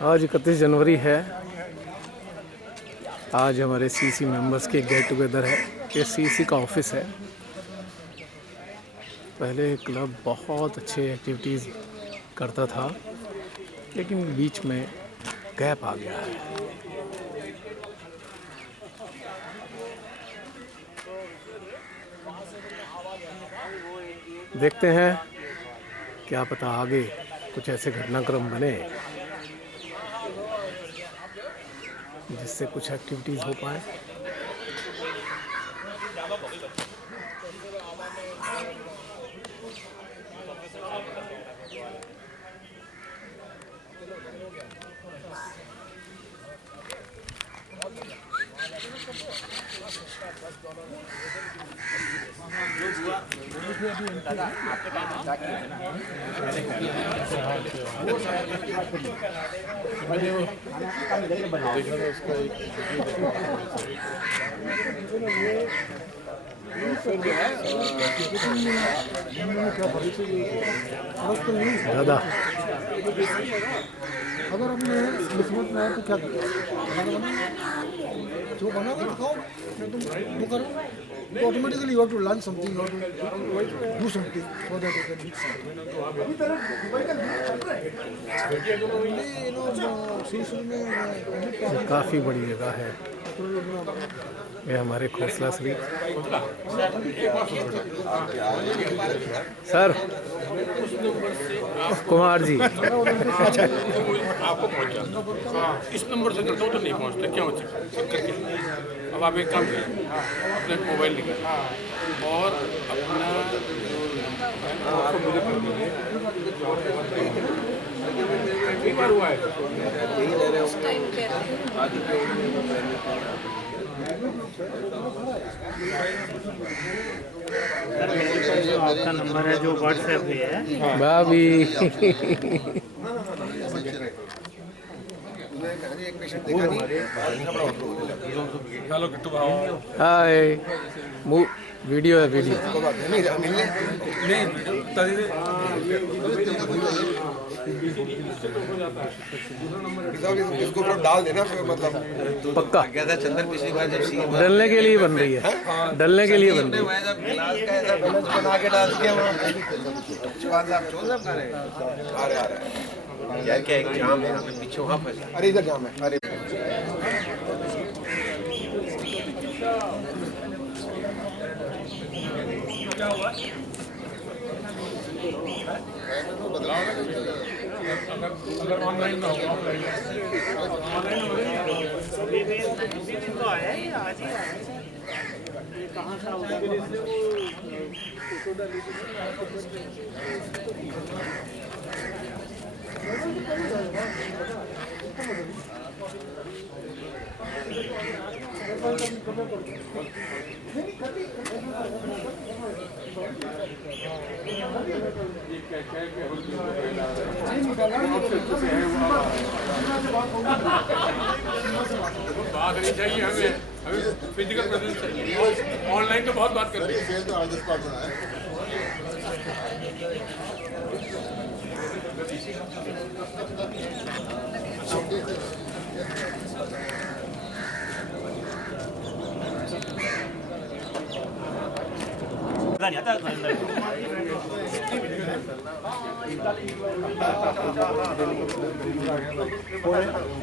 आज 31 जनवरी है। आज हमारे सीसी मेंबर्स के गेट टुगेदर है। ये सीसी का ऑफिस है। पहले क्लब बहुत अच्छे एक्टिविटीज़ करता था, लेकिन बीच में गैप आ गया है। देखते हैं, क्या पता आगे कुछ ऐसे घटनाक्रम बने जिससे कुछ एक्टिविटीज़ हो पाए। दादा अगर हमने किस्मत में है तो क्या करें? जो बना कर खाओ, तुम वो करो तो automatically you have to learn something, you have to do something so that you can reach something. काफ़ी बड़ी जगह है। ये हमारे खोसला श्री सर कुमार जी। आपको पहुंचा इस नंबर से करता हूँ तो नहीं पहुंचता, क्या हो करके। अब आप एक काम करिए, अपना मोबाइल निकालिए और अपना मुझे कर दीजिए। एक बार हुआ है आपका नंबर है जो व्हाट्सएप पे है। भाभी हेलो किट्टू भाई। हाय वीडियो है वीडियो। इसको फिर डाल देना फिर मतलब पक्का क्या था चंदन पिछली बार जब सीएम डलने के लिए बन रही है। डलने के लिए बन रही है। मैं जब गिलास का ऐसा बैलेंस बना के डाल दिया वो चौहान साहब खा रहे हैं। आ रहे यार, क्या एक जाम है यहाँ पे पीछे, वहाँ फंस। अरे इधर जाम है। अरे अगर ऑनलाइन ना हो, ऑफलाइन तो आया ही आज ही आया। कहाँ था उसके लिए बात नहीं चाहिए हमें फिजिकल प्रेजेंस चाहिए। ऑनलाइन तो बहुत बात करते हैं।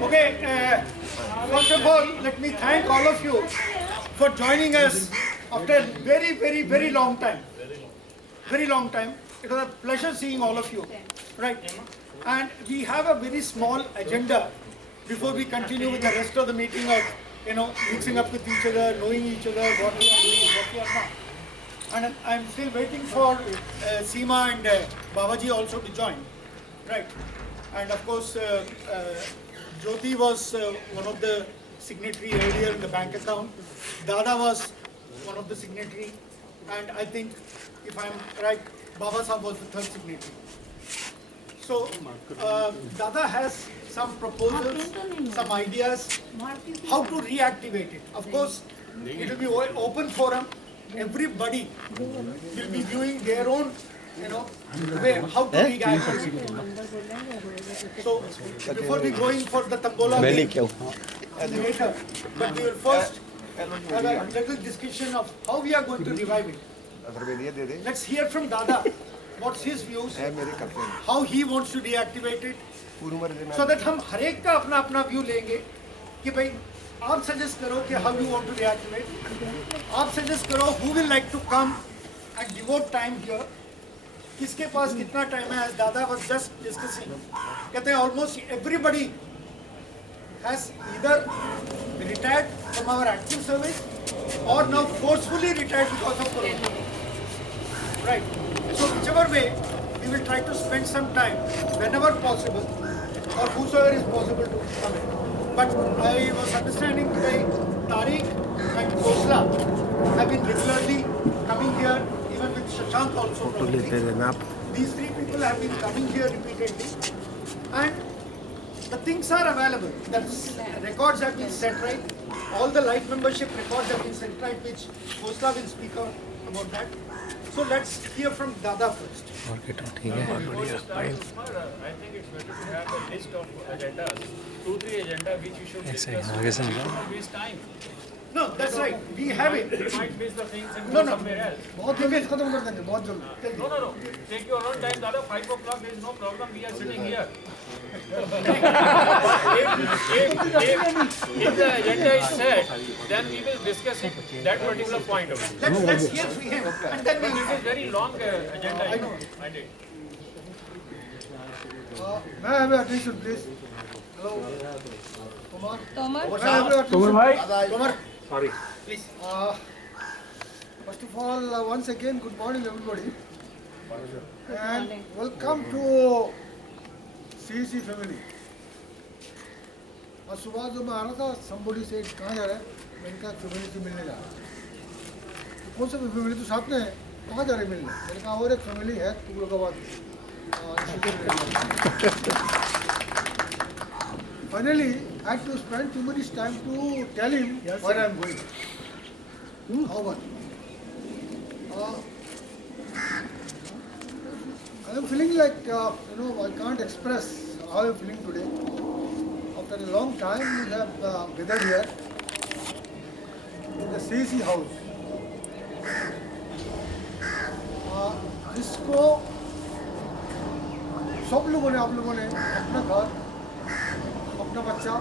Okay, first of all, let me thank all of you for joining us after very long time. Very long time. It was a pleasure seeing all of you, right? And we have a very small agenda before we continue with the rest of the meeting of, mixing up with each other, knowing each other, what we are doing, what we are not. And I'm still waiting for Seema and Babaji also to join, right? And of course, Jyoti was one of the signatory earlier in the bank account. Dada was one of the signatory, and I think, if I'm right, Baba Sahab was the third signatory. So, Dada has some proposals, some ideas, how to reactivate it. Of course, it will be open forum. Everybody will be viewing their own you know, how to react. So before we go in for the Tambola later, but we will first have a little discussion of how we are going to revive it. Let's hear from Dada. What's his views? How he wants to reactivate it? So that हम हर एक का अपना अपना view लेंगे कि भाई आप suggest करो कि how you want to reactivate. आप सजेस्ट करो who will like to come and devote time here. किसके पास कितना टाइम है? As Dada was just discussing, कहते हैं almost everybody has either retired from our active service or now forcefully retired because of corona. Right. So whichever way, we will try to spend some time whenever possible, or whosoever is possible to come in. But I was understanding today, Tariq and Khosla have been regularly coming here, even with Shashank also. These three people have been coming here repeatedly, and the things are available. The records have been set right. All the live membership records have been set right, which Khosla will speak about that. So let's hear from Dada first. Market ठीक है बढ़िया fine I think it's better to have a list of agendas, 2-3 agenda which we should ऐसे discuss. आगे से निकाल Don't waste time. No, that's right. We have it. We might miss the things and No, go no. somewhere else. बहुत जल्दी खत्म कर देंगे, बहुत जल्दी. No. Take your own time, Dada. 5 o'clock, there is no problem. We are sitting here. if the agenda is set, then we will discuss it, that particular point of view. Let's hear from him, and then we It will. is very long agenda. I know. I did. May I have your attention, please? Hello. Kumar. Tomar. May I have your attention? Tomar, First of all, once again, good morning, everybody. And welcome to CEC family. आज सुबह जो मैं आ रहा था, somebody said कहाँ जा रहा है? मैंने कहा family से मिलने जा रहा हूँ. कौन सा family तो साथ में है? कहाँ जा रहे हैं मिलने? मैंने कहा और एक family है Tughlakabad. Finally, I had to spend too much time to tell him where I am going. How about? I am feeling like, I can't express how I am feeling today. After a long time, we have gathered here in the CEC house. जिसको सब लोगों ने, आप लोगों ने अपना घर, अपना बच्चा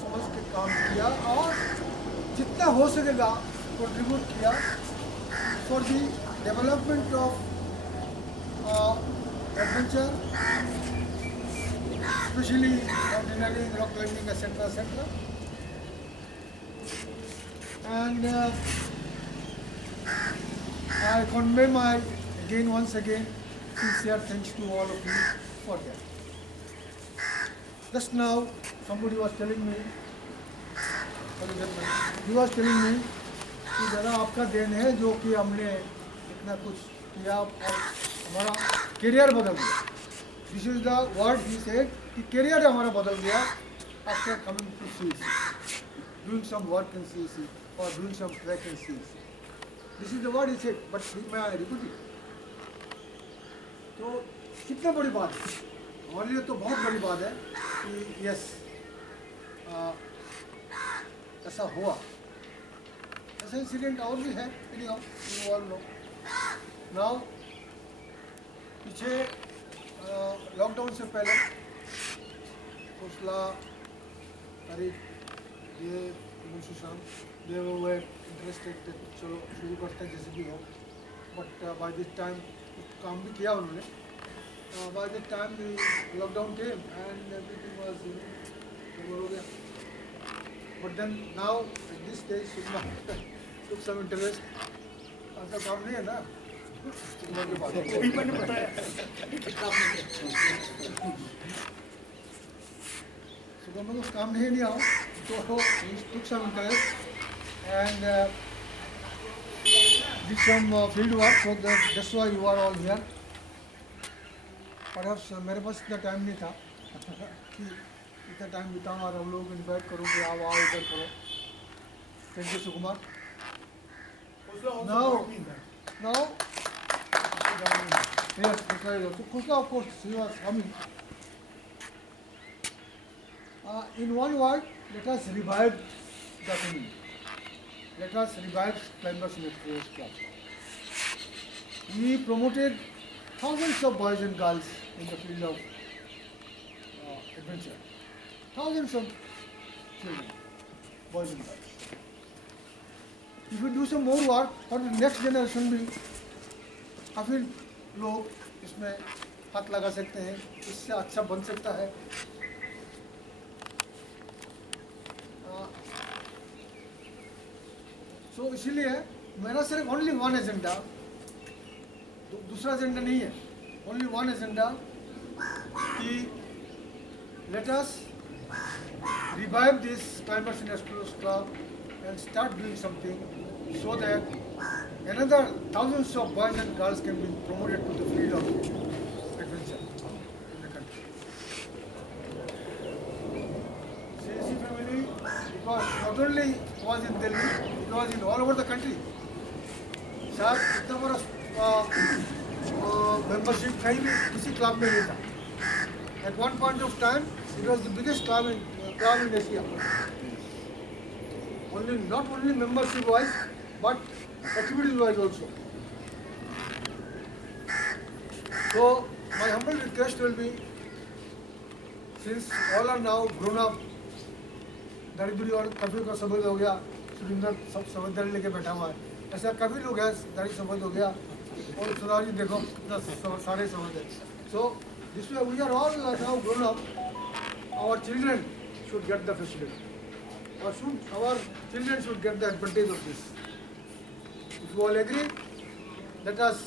समझ के काम किया और जितना हो सकेगा कंट्रीब्यूट किया for the development of adventure, specially mountaineering, rock climbing, etc. And I convey my, once again, sincere thanks to all of you for that. Just now, somebody was telling me, he was telling me कि ज़रा आपका then है जो कि हमने इतना कुछ किया और हमारा करियर बदल गया. This is the word he said कि करियर हमारा बदल गया after coming to CEC, doing some work in CEC or doing some trek in CEC. This is the word he said, but मैं repeat it. तो कितना बड़ी बात है हमारे लिए, तो बहुत बड़ी बात है कि यस ऐसा हुआ. ऐसा इंसिडेंट और भी है, यू ऑल नो. नाउ पीछे लॉकडाउन से पहले खोसला, तारीख, ये सुशांत, दे वर इंटरेस्टेड, चलो शुरू करते हैं जैसे भी हो. बट बाय दिस टाइम काम भी किया उन्होंने. By the time the lockdown came and everything was, हो गया. But then now at this stage, Shubham took some interest. ऐसा काम नहीं है ना? मैंने बताया. Shubham में कुछ काम नहीं आओ, तो he took some interest and did some field work. So that's why you are all here. Perhaps मेरे पास इतना टाइम नहीं था कि इतना टाइम बिताऊँ और हम लोग इन्वाइट करूँ कि आओ इधर करो. Thank you Sukumar. Now Yes, Krishna is also. Krishna, of course, he was coming. In one word, let us revive the community. Let us revive Climbers in Express Club. We promoted thousands of boys and girls in the field of adventure. Thousands of children, boys and girls. If we do some more work for the next generation भी काफ़ी लोग इसमें हाथ लगा सकते हैं, इससे अच्छा बन सकता है. तो इसीलिए मेरा सिर्फ ओनली वन एजेंडा, दूसरा एजेंडा नहीं है, ओनली वन एजेंडा कि let us revive this Climbers and Explorers Club and start doing something so that another thousands of boys and girls can be promoted to the field of adventure in the country. CSC family, because not only was in Delhi, it was in all over the country. शायद इतना बड़ा membership कहीं भी किसी club में नहीं था. At one point of time, it was the biggest club in Asia. Not only membership wise, but activities wise also. So my humble request will be, since all are now grown up, दाढ़ी और कभी का सफेद हो गया, सुरिंदर सब सफेद दाढ़ी लेके बैठा हुआ है, ऐसा कभी लोग हैं दाढ़ी सफेद हो गया और सुधार जी देखो कितना सारे सफेद है. So this way we are all now grown up. Our children should get the facility. Our children should get the advantage of this. If you all agree, let us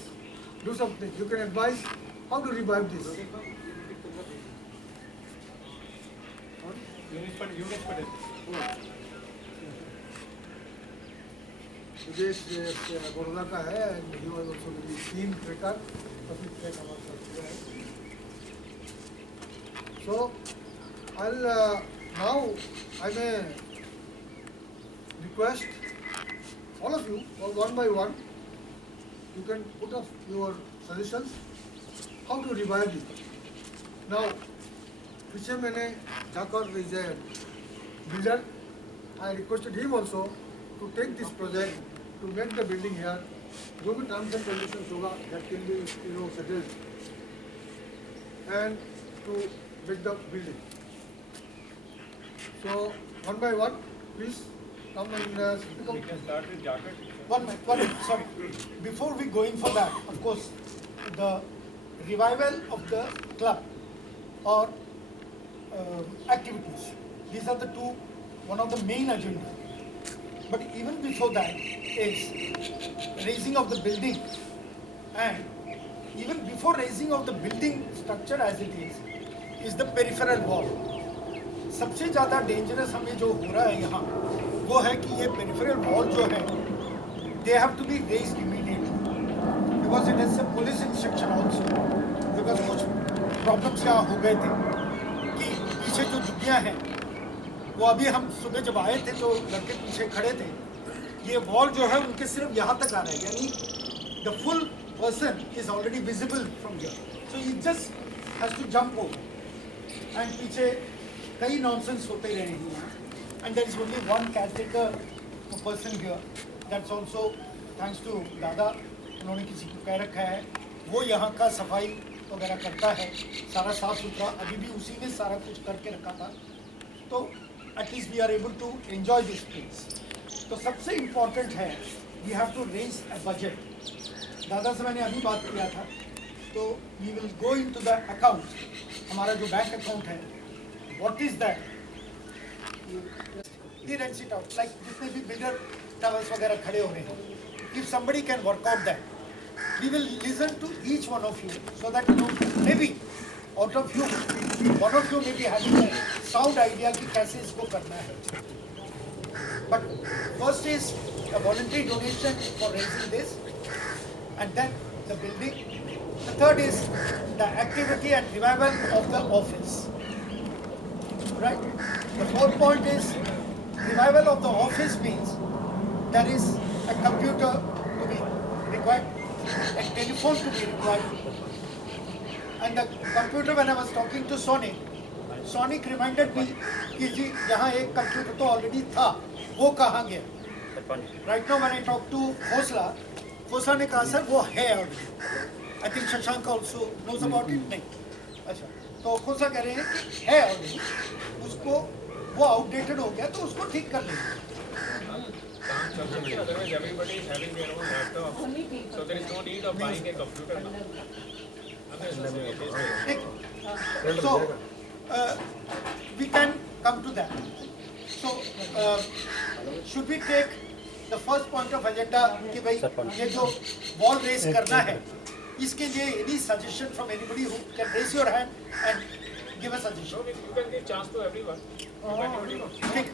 do something. You can advise how to revive this. Sudesh Boroda का है, and he was also very keen trekker. काफी track हमारे साथ किया है. So now I may request all of you, one by one, you can put up your suggestions how to revive it. Now, पीछे मैंने जाकर is a builder, I requested him also to take this project to make the building here. जो भी terms and conditions होगा, that can be settled, and to make the building. So one by one, please come and speak out. We can start with Jagat. One minute, sorry. Before we go in for that, of course, the revival of the club or activities, these are the two, one of the main agenda. But even before that is raising of the building, and even before raising of the building structure as it is the peripheral wall. सबसे ज़्यादा dangerous हमें जो हो रहा है यहाँ वो है कि ये पेरिफेरल वॉल जो है they have to be raised immediately because it is a police instruction also because कुछ प्रॉब्लम्स यहाँ हो गए थे कि पीछे जो झुग्गियाँ हैं वो अभी हम सुबह जब आए थे तो लड़के पीछे खड़े थे, ये वॉल जो है उनके सिर्फ यहाँ तक आ रहा है, यानी the full person is already visible from here, so he just has to jump over and पीछे कई नॉनसेंस होते रहे हैं and there is only one caretaker person here, that's also thanks to दादा, उन्होंने किसी को कह रखा है वो यहाँ का सफाई वगैरह करता है, सारा साफ सुथरा अभी भी उसी ने सारा कुछ करके रखा था, तो at least we are able to enjoy this place. तो सबसे इम्पॉर्टेंट है we have to raise a budget. दादा से मैंने अभी बात किया था, तो we will go into the account, हमारा जो बैंक अकाउंट है what is that, he rents it out, like जितने भी बिल्डर टावर्स वगैरह खड़े हो रहे हैं, if somebody can work out that we will listen to each one of you so that you maybe out of you one of you may be having a sound idea कि कैसे इसको करना है. But first is a voluntary donation for raising this, and then the building. The third is the activity and revival of the office. Right. The fourth point is revival of the office means there is a computer to be required. a telephone to be required. And the computer, when I was talking to Sonic reminded me कि जी यहाँ एक computer तो already था, वो कहाँ गया? Right now when I talk to Khosla ने कहा सर वो है already. I think Shashank also knows about it. नहीं, अच्छा, तो खोसला कह रहे हैं कि है ऑलरेडी, उसको वो आउटडेटेड हो गया तो उसको ठीक कर लेंगे. Otherwise, everybody is having their own laptop, so there is no need of buying a computer now. So we can come to that. So should we take the first point of agenda कि भाई ये जो wall raise करना है, इसके लिए any suggestion from anybody who can raise your hand and give a suggestion. So you can give chance to everyone. If anybody wants. ठीक.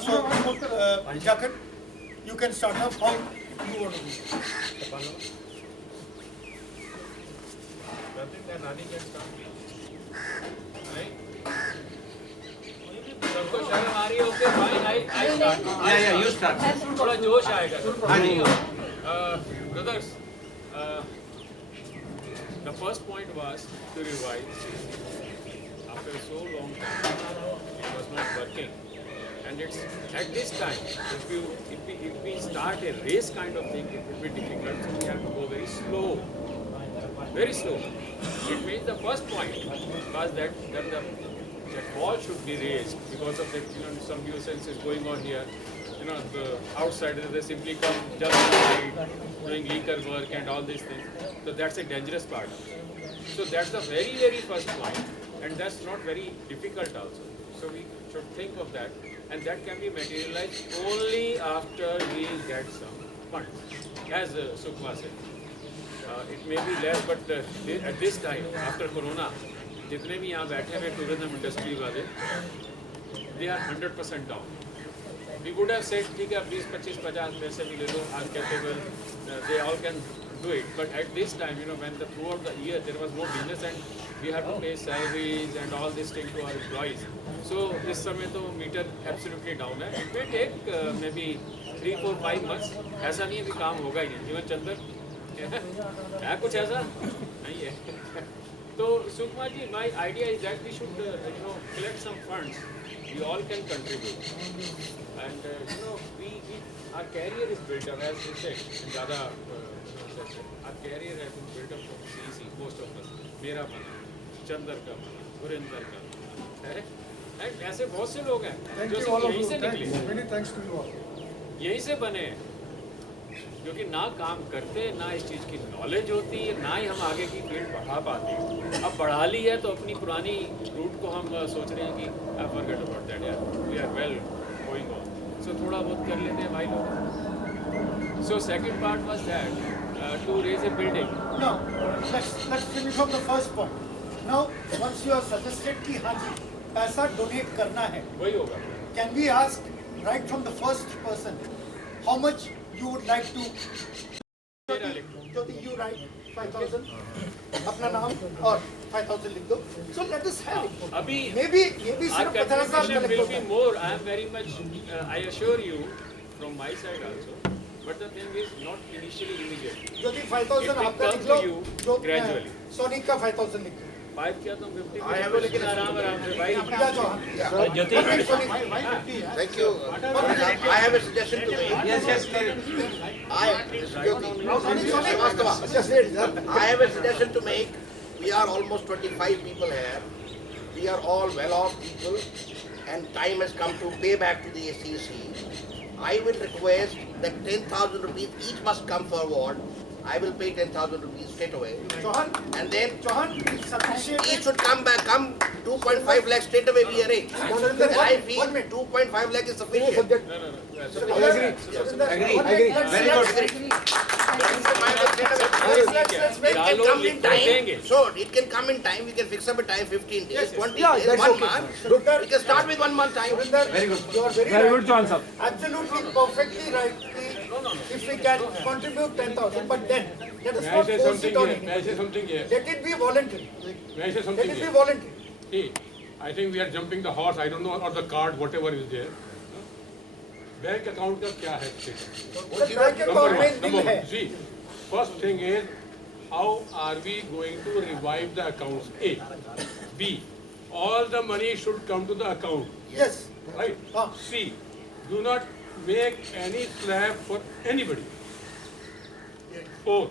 So Jagat, you can start off how you want to do it. Nothing, then Rani can start. Right? सबको शर्म आ रही है, okay, fine, I start. Yeah, you start. थोड़ा जोश आएगा. Brothers, the first point was to revise. After so long time, it was not working. And it's at this time, if we start a race kind of thing, it will be difficult. So we have to go very slow. Very slow. It means the first point was that the wall should be raised because of the, some nuisance is going on here. The outsiders, they simply come just outside, doing leaker work and all these things. So that's a dangerous part. So that's the very, very first point. And that's not very difficult also. So we should think of that. And that can be materialized only after we get some funds. As Sukma said. It may be less, but at this time, after Corona, जितने भी यहाँ बैठे हुए tourism industry वाले, they are 100% down. We would have said, ठीक है, 20, 25, 50 पैसे भी ले लो, are capable, they all can do it. But at this time, when throughout the year there was no business and we have to pay salaries and all this thing to our employees. So इस समय तो meter absolutely down है. It may take maybe 3, 4, 5 months. ऐसा नहीं है कि काम होगा ही नहीं. Even चंदर है कुछ ऐसा नहीं है. So Sukma ji, my idea is that we should collect some funds. We all can contribute. And we our career is built up, as you said. ज़्यादा our career has been built up from CEC, most of us. मेरा बना, चंदर का बना, गुरिंदर का बना, है. And ऐसे बहुत से लोग हैं जो यहीं से निकले. Many thanks to you all. यहीं से बने हैं. क्योंकि ना काम करते, ना इस चीज़ की नॉलेज होती है, ना ही हम आगे की फील्ड बढ़ा पाते हैं. अब बढ़ा ली है तो अपनी पुरानी रूट को हम सोच रहे हैं कि आई फॉरगेट अबाउट दैट यार, we are well going on. So थोड़ा बहुत कर लेते हैं भाई लोग. So second part was that to raise a building. No, let's finish off the first point. Now, once you have suggested कि हाँ जी पैसा donate करना है, वही होगा. can we ask right from the first person how much you would like to? Jyoti, you write 5,000 अपना नाम और 5,000 लिख दो. So let us have it. अभी Maybe our सिर्फ 50,000 contribution collect will be होगा. more. I am very much, I assure you, from my side also. But the thing is not initially immediate. Jyoti 5,000 It will आपका come लिख to low. you जो gradually. Sonic का 5,000 लिख दो. 5 किया तो 50 को लेकिन आराम से भाई. क्या Chauhan? Thank you. I have a suggestion to make. Yes, I have a suggestion to make. We are almost 25 people here. We are all well-off people, and time has come to pay back to the SEC. I will request that 10,000 rupees each must come forward. I will pay 10,000 rupees straight away, Chauhan, and then Chauhan, sufficient. each should come 2.5 lakh straight away. We arrange. And I feel 2.5 lakh is sufficient. It can come in time. So it can come in time. We can fix up a time, 15 days, 20 days, 1 month. We can start with 1 month time. Very good. You are very good, John sir. Absolutely, perfectly right. If we can contribute 10,000, but then let us not force it on May I say anyone. something here? Let it be voluntary. May I say Let something it be here? voluntary. See, I think we are jumping the horse. I don't know, or the cart, whatever is there. Bank account का क्या है? The bank account में bill है. See, first thing is how are we going to revive the accounts? A. B. All the money should come to the account. Yes. Right? C. Do not make any slab for anybody. 4.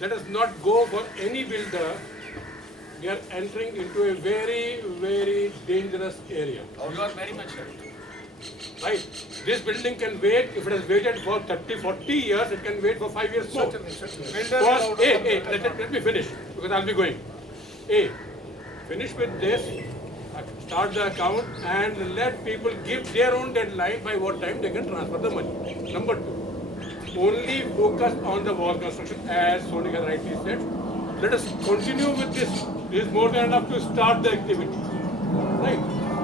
Let us not go for any builder. We are entering into a very, very dangerous area. You are very much right. Right? This building can wait, if it has waited for 30, 40 years, it can wait for 5 years more. First, let me finish, because I'll be going. A, finish with this, start the account, and let people give their own deadline by what time they can transfer the money. Number 2, only focus on the wall construction, as Sonic has rightly said. Let us continue with this. This is more than enough to start the activity. Right?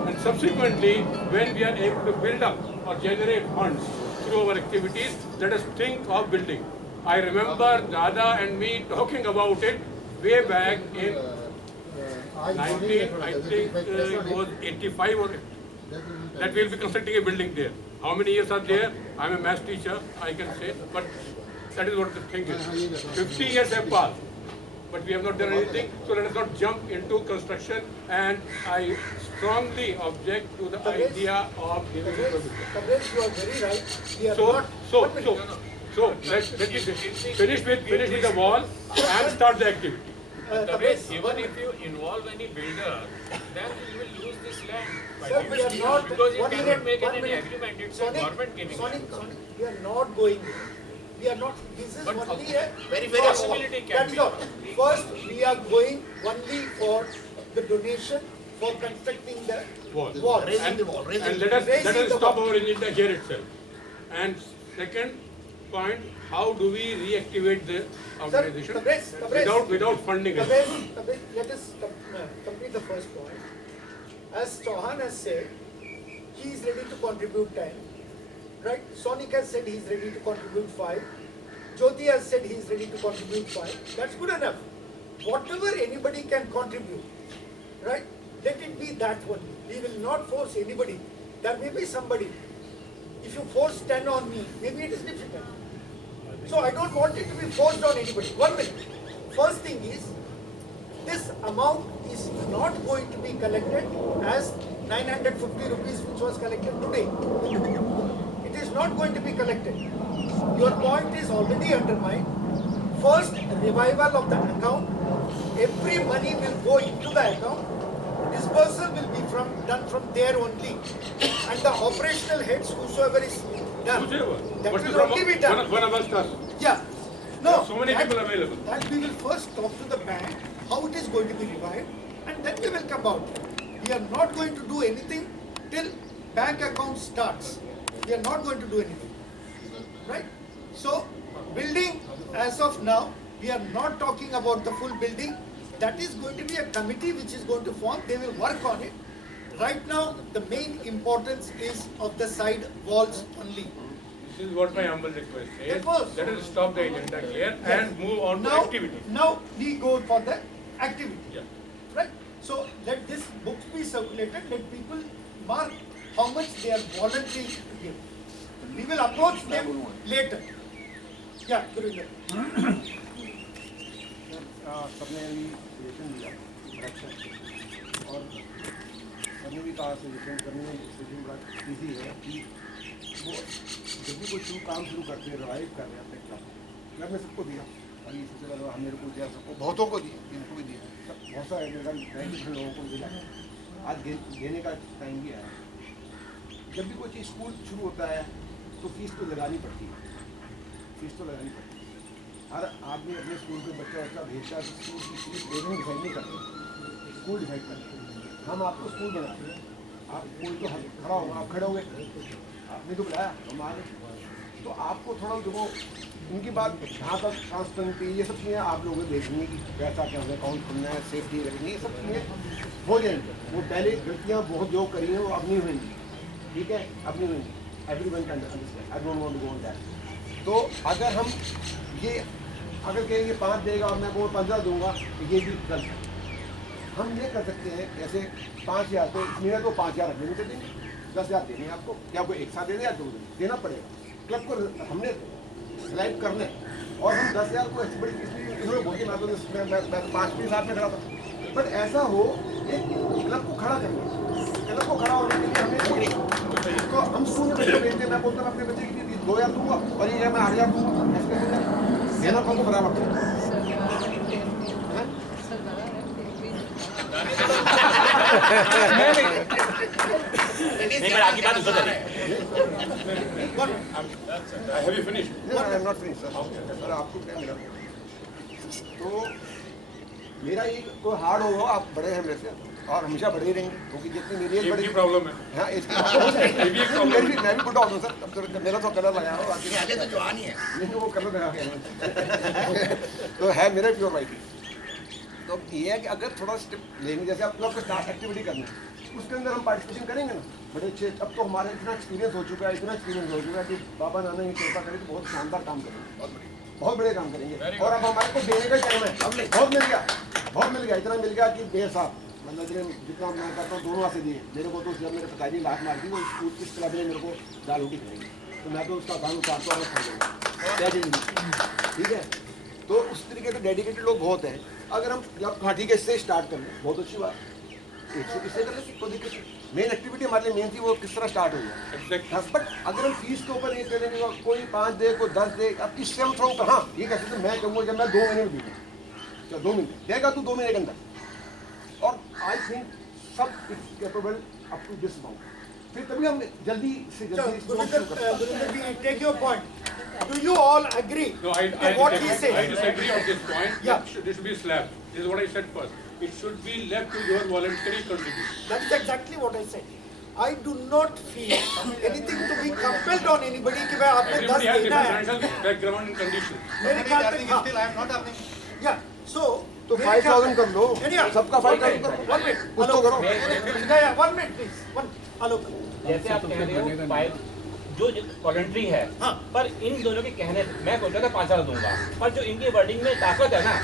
And subsequently, when we are able to build up or generate funds through our activities, let us think of building. I remember Dada and me talking about it way back in it was 85 or that we'll be constructing a building there. How many years are there? I'm a math teacher, I can say, but that is what the thing is. 50 years have passed, but we have not done anything, so let us not jump into construction, and I strongly object to the idea of giving it permission. Kabir, you are very right. We are not. So let me finish with the wall and start the activity. Even if you involve any builder, then you will lose this land. Sir, we are not. Because you 1 cannot minute, make 1 any minute. agreement, it's a Sonic, government giving Sonic, it. Sonic, we are not going there. We are not. This is But only a Very, very possibility can That is be. all. First, we are going only for the donation for constructing the Wall. Raising the wall, And let us stop our agenda here itself. And second point, how do we reactivate the organization without funding it? Let us complete the first point. As Chauhan has said, he is ready to contribute 10. Right? Sonic has said he is ready to contribute 5. Jyoti has said he is ready to contribute 5. That's good enough. Whatever anybody can contribute, right? Let it be that only. We will not force anybody. There may be somebody. If you force 10 on me, maybe it is difficult. So I don't want it to be forced on anybody. 1 minute. First thing is, this amount is not going to be collected as 950 rupees which was collected today. It is not going to be collected. Your point is already undermined. First, revival of the account. Every money will go into the account. Dispersal will be done from there only. And the operational heads, whosoever is done, that will only be done. One amongst us. Yeah. No. So many people available. That we will first talk to the bank, how it is going to be revived, and then we will come out. We are not going to do anything till bank account starts. We are not going to do anything. Right? So, building as of now, we are not talking about the full building. That is going to be a committee which is going to form. They will work on it. Right now, the main importance is of the side walls only. This is what my humble request is. Of course. Let us stop the agenda here and move on to activity. Now we go for the activity. Yeah. Right? So let this book be circulated. Let people mark how much they are volunteering to give. We will approach them later. Yeah, Gurinder. सबने अभी suggestion दिया direction और सबने भी कहा suggestion करने में decision बड़ा ईजी है कि वो जब भी कोई काम शुरू करते हैं रिवाइव कर रहे हैं अपने क्लब में सबको दिया अभी सबसे पहले हम मेरे को दिया सबको बहुतों को दिया इनको भी दिया सब बहुत सारे 90% लोगों को दिया आज देने का टाइम भी आया जब भी कोई चीज़ स्कूल शुरू होता है तो फीस तो लगानी पड़ती है हर आदमी अपने स्कूल के बच्चा भेजता है स्कूल की फीस पेरेंट डिसाइड नहीं करते स्कूल डिसाइड करते हम आपको स्कूल बनाते हैं आप कोई तो खड़ा होगा आप खड़े होंगे आपने तो बुलाया हम आ गए तो आपको थोड़ा जो उनकी बात जहाँ तक ट्रांसपेरेंटी ये सब चीज़ें आप लोगों को देखनी कि पैसा क्या होगा अकाउंट खुलना है सेफ्टी रखनी है ये सब चीज़ें हो जाएंगी वो पहले गलतियाँ बहुत जो करी हैं वो अब नहीं होंगी ठीक है अब नहीं होंगी everyone can understand I don't want to go on that तो अगर हम ये अगर कहेंगे 5 देगा और मैं वो 15 दूंगा तो ये भी गलत है हम ये कर सकते हैं जैसे 5,000 तो इसमें तो 5,000 रखने में देंगे 10,000 देने आपको क्या कोई एक साथ दे दे या 2 देना पड़ेगा क्लब को हमने सिलेक्ट करना है और हम 10,000 को ऐसी बड़ी इसलिए इन्होंने बोल के मैं 5 के साथ में खड़ा था। बट ऐसा हो एक क्लब को खड़ा करना, क्लब को खड़ा होने के लिए हमें तो हम शून्य बच्चे भेजते, मैं बोलता हूँ अपने बच्चे की 2000 दूंगा और ये मैं 8000 दूंगा, ऐसे देना कौन को बराबर नहीं, आपकी बात उधर है। Have you finished? I am not finish sir, आपको क्या मिला? तो मेरा ये कोई हार्ड हो, आप बड़े हैं मेरे से और हमेशा बड़े ही रहेंगे, क्योंकि जितनी मेरी एज बड़ी प्रॉब्लम है। हाँ, इसकी मैं भी बुढ़ा हूँ सर, अब तो मेरा तो कलर लगाया हो, आगे तो जवान ही है। लेकिन वो कलर लगा गया तो है मेरा प्योर वाइट। तो ये है कि अगर थोड़ा स्टेप लेंगे, जैसे आप लोग स्टार्ट एक्टिविटी करना है उसके अंदर हम पार्टिसिपेशन करेंगे ना, बड़े अच्छे। अब तो हमारा इतना एक्सपीरियंस हो चुका है, इतना एक्सपीरियंस हो चुका है कि बाबा नाना ये कृपा करें तो बहुत शानदार काम करेंगे, बहुत बड़े काम करेंगे। और अब हमारे को देने का टाइम है, बहुत मिल गया, इतना मिल गया कि देर साहब मतलब जितना मैं करता हूँ दोनों हाथ से दिए मेरे को। तो जब मेरे पिताजी लात मार दी, वो इस क्लब ने मेरे को दाल रोटी खिलाई, तो मैं तो उसका काम उतारता हूँ, खा दूँगा, ठीक है। तो उस तरीके से डेडिकेटेड लोग बहुत हैं। अगर हम क्लब घाटी के इससे स्टार्ट कर लें, बहुत अच्छी बात, 100 इससे कर लें, कोई दिक्कत नहीं। मेन एक्टिविटी हमारे लिए मेन थी, वो किस तरह स्टार्ट हुई है। बट अगर हम फीस के ऊपर ये करेंगे, कोई 5 दे, कोई 10 दे, अब इससे हम थोड़ा कहाँ ये कहते थे मैं कहूँगा जब मैं 2 महीने में दूँगा, चलो 2 महीने देगा तू 2 महीने के अंदर, और आई थिंक सब it's capable up to this amount, फिर तभी हम जल्दी से जल्दी take your point. Do you all agree No, to what he said? I disagree on this point. Yeah. This should be slab. This is what I said first. It should be left to your voluntary contribution. That is exactly what I said. I do not feel anything to be compelled on anybody कि भाई आपने 10 Everybody has देना है। different financial background and conditions. मेरे ख्याल से हाँ। Yeah. So तो 5000 कर लो, सबका 5000 कर लो, 1 minute, कुछ तो करो। 1 minute please, 1 आलोक। जैसे आप कह रहे हो फाइव जो वॉलंटरी है, हाँ। पर इन दोनों के कहने से मैं सोचा था 5,000 दूंगा, पर जो इनकी वर्डिंग में ताकत है ना,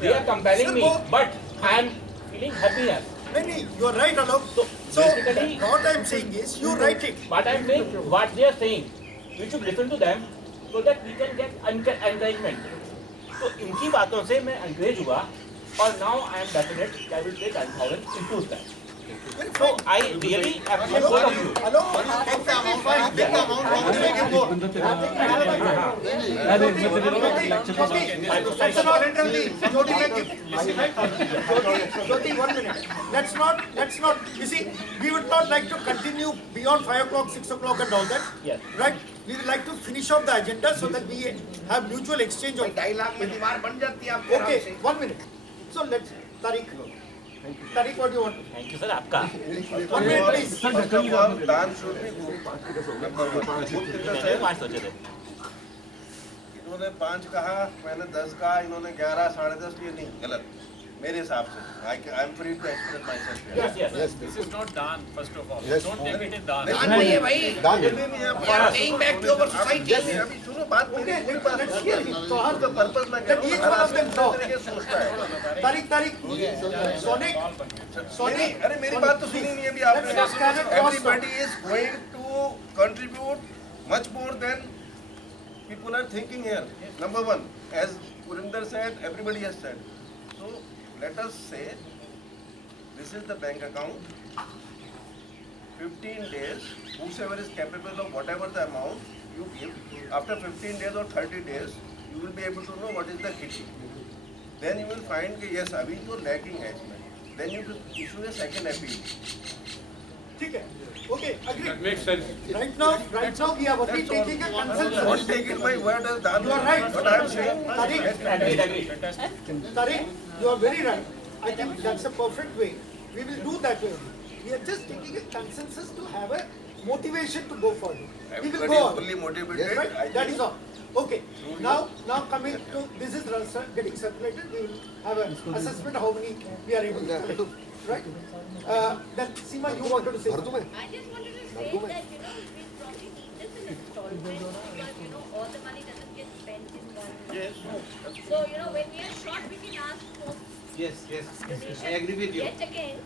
they are comparing me, but I am feeling happier. नहीं, you are right Alok. So basically- what I am saying is you write it. But I am saying what they are saying, we should listen to them so that we can get encouragement. तो इनकी बातों से मैं encourage हुआ और now I am definite that I will pay 10,000 into that. So I really appreciate both of you. Alok, take the amount, fine, take the amount, how much will you give more? That's an voluntarily. Jyoti will give. Jyoti, 1 minute. Let's not, you see, we would not like to continue beyond 5 o'clock, 6 o'clock and all that. Yes. Right? We would like to finish off the agenda so that we have mutual exchange of. Dialogue में दीवार बन जाती है आपके Okay, आराम से। 1 minute. So let's, Tariq, what do you want? Thank you sir आपका. 1 minute please. पाँच सोचे थे. इन्होंने 5 कहा, मैंने 10 कहा, इन्होंने 11, 10.5, ये नहीं गलत मेरे हिसाब से। I am free to express myself here. Yes. This is not done, first of all. Yes. Don't take it in done. दान नहीं है भाई। We are paying back to our society. अभी सुनो बात मेरी Okay, पूरी बात let's hear him. So how तो पर्पस मैं कह रहा हूँ, each हर one of आदमी them talk. तरीके से सोचता है। Tariq, Sonic, अरे मेरी बात तो सुनी नहीं अभी let's not stand आपने। and cross Everybody is going to contribute much more than people are thinking here. Number one, as Purinder said, everybody has said. So let us say this is the bank account. 15 days, whosoever is capable of whatever the amount you give, after 15 days or 30 days, you will be able to know what is the kitty. Then you will find that yes, अभी तो lacking है इसमें. Then you will issue a second appeal. ठीक है, okay, agree. That makes sense. Right now we are only taking a Don't consensus. take it my word as done. You are right. What I am saying. Agreed. Tariq, you are very right. I think that's a perfect way. We will do that way. We are just taking a consensus to have a motivation to go forward. We will Everybody go is on. fully motivated. Right? That is all. Okay. Now coming to this is getting circulated. We will have an assessment how many we are able to collect. Right? Then Seema, you wanted to say something. I just wanted to say that, we probably need this in installments because, all the money doesn't get spent in one go. So, when we are short, we can ask for Yes. donation I agree with you. yet again,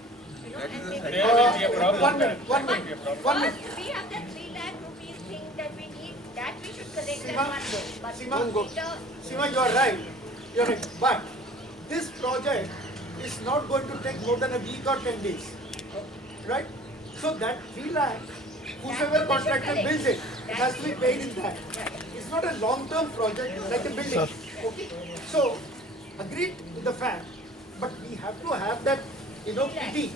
and maybe There will be a problem. 1 minute. First, we have that 3 lakh rupees thing that we need, that we should collect that Seema, one bill. But Seema, later, Seema, you are right. You are right. But this project is not going to take more than a week or 10 days. Right? So that 3 lakh, whosoever contractor builds it, it has to be paid in that. It's not a long-term project like a building. Okay? So, agreed with the fact, but we have to have that, kitty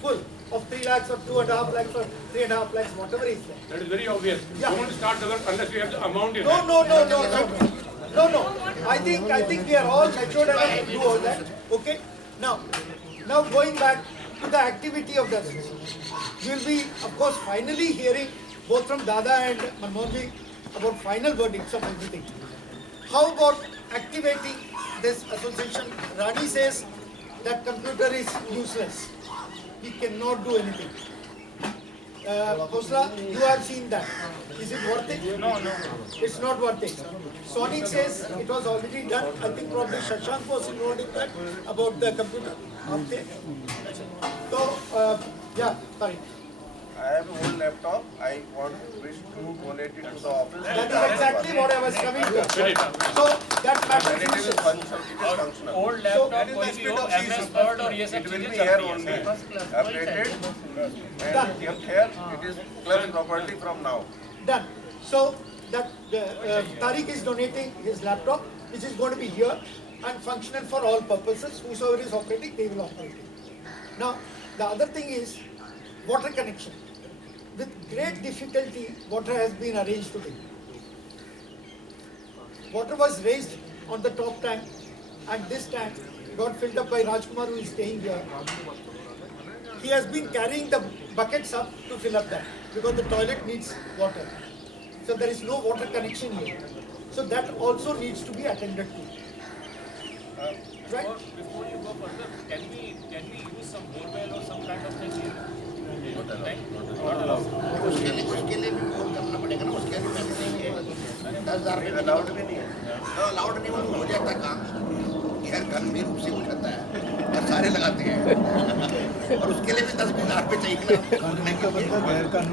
full of 3 lakhs or 2.5 lakhs or 3.5 lakhs, whatever is there. That is very obvious. Yeah. You won't start the work unless you have the amount in No, hand. no. I think we are all matured enough to do all that. Okay. Now going back to the activity of the association, we will be, of course, finally hearing both from Dada and Manmohanji about final verdicts of everything. How about activating this association? Rani says that computer is useless. We cannot do anything. Khosla, you have seen that. Is it worth it? No. It's not worth it. Sonic says it was already done. I think probably Shashank was involved in that about the computer. Okay. So, yeah, sorry. I have an old laptop. I wish to donate it to the office. That is exactly what I was coming to. So that matter And it is finishes. functional. Old laptop कोई भी हो MS Word और ये It सब will चीजें be here चलती only, हैं updated and kept here. It is club property from now. Done. So that Tariq is donating his laptop, which is going to be here and functional for all purposes. Whosoever is operating, they will operate it. Now, the other thing is water connection. With great difficulty, water has been arranged today. Water was raised on the top tank, and this tank got filled up by Rajkumar, who is staying here. He has been carrying the buckets up to fill up that, because the toilet needs water. So there is no water connection here. So that also needs to be attended to. Right? Before you go further, can we use some borewell or some kind of thing here? Not allowed. उसके लिए भी phone करना पड़ेगा ना, उसके लिए पैसे देंगे 10,000 रुपये Allowed भी नहीं है. अलाउड नहीं हो जाता काम गैर कानूनी रूप से हो जाता है और सारे लगाते हैं और उसके लिए भी 10,000 रुपये चाहिए ना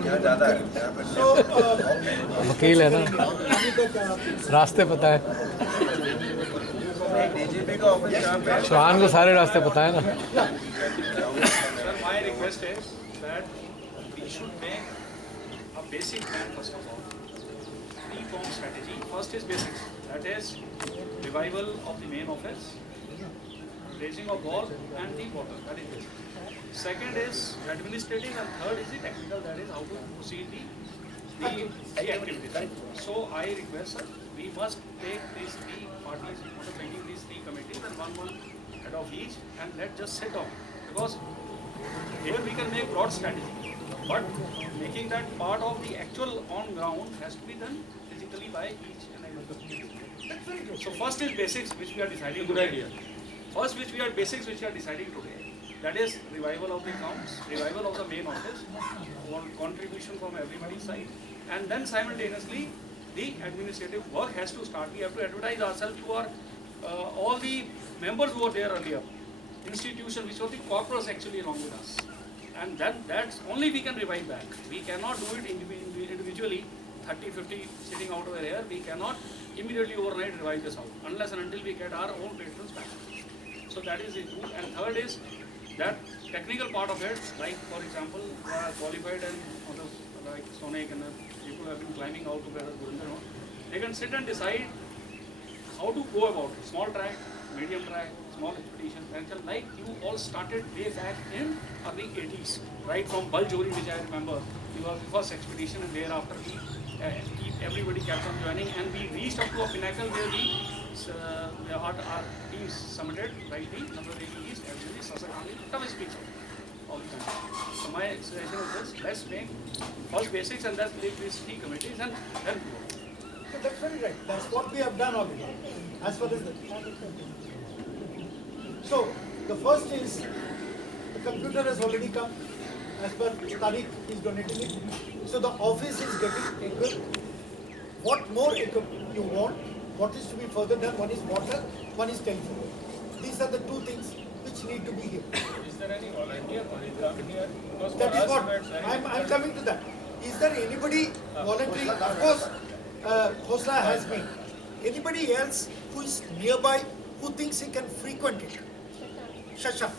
यहाँ ज़्यादा है. यहाँ पे So, वकील है ना, रास्ते पता है। DGP का ऑफिस यहाँ पे है. चौहान को सारे रास्ते पता है ना। Sir, my request is that we should make a basic plan first of all. Three-pronged strategy. First is basics. That is revival of the main office, raising of wall and deep water. That is basic. Second is administrative and third is the technical. That is how to proceed the activity. So I request, sir, we must take these three parties, making these three committees and one head of each, and let's just sit down, because here we can make broad strategy, but making that part of the actual on ground has to be done physically by each and every committee. So first is basics, which we are deciding. Good idea. First, which we are basics, which we are deciding today. That is revival of the accounts, revival of the main office, contribution from everybody's side, and then simultaneously the administrative work has to start. We have to advertise ourselves to our all the members who were there earlier, institution, which were the corporates actually along with us, and then that's only we can revive back. We cannot do it individually. 30, 50 sitting out over here. We cannot immediately overnight revive this out unless and until we get our own patrons back. So that is it. And third is that technical part of it, like for example, qualified and like Sonic and people who have been climbing out together, they can sit and decide how to go about it. Small track, medium track, small expedition, and like you all started way back in early 80s, right from Baljori, which I remember, it was the first expedition, and thereafter everybody kept on joining, and we reached up to a pinnacle where our teams summited, right, the number 8 East, actually, Sasakani, toughest speech all the time. So my suggestion is this: let's make first basics and let's make these three committees and then go. So that's very right. That's what we have done already. As far as the so the first is the computer has already come. As per Tariq is donating it. So the office is getting equipped. What more equipment you want? What is to be further done? One is water, one is telephone. These are the two things which need to be here. Is there any volunteer who will come here? Because That is what I'm coming to that. Is there anybody volunteering? Of course, Khosla has been. Anybody else who is nearby who thinks he can frequent it? Shashank.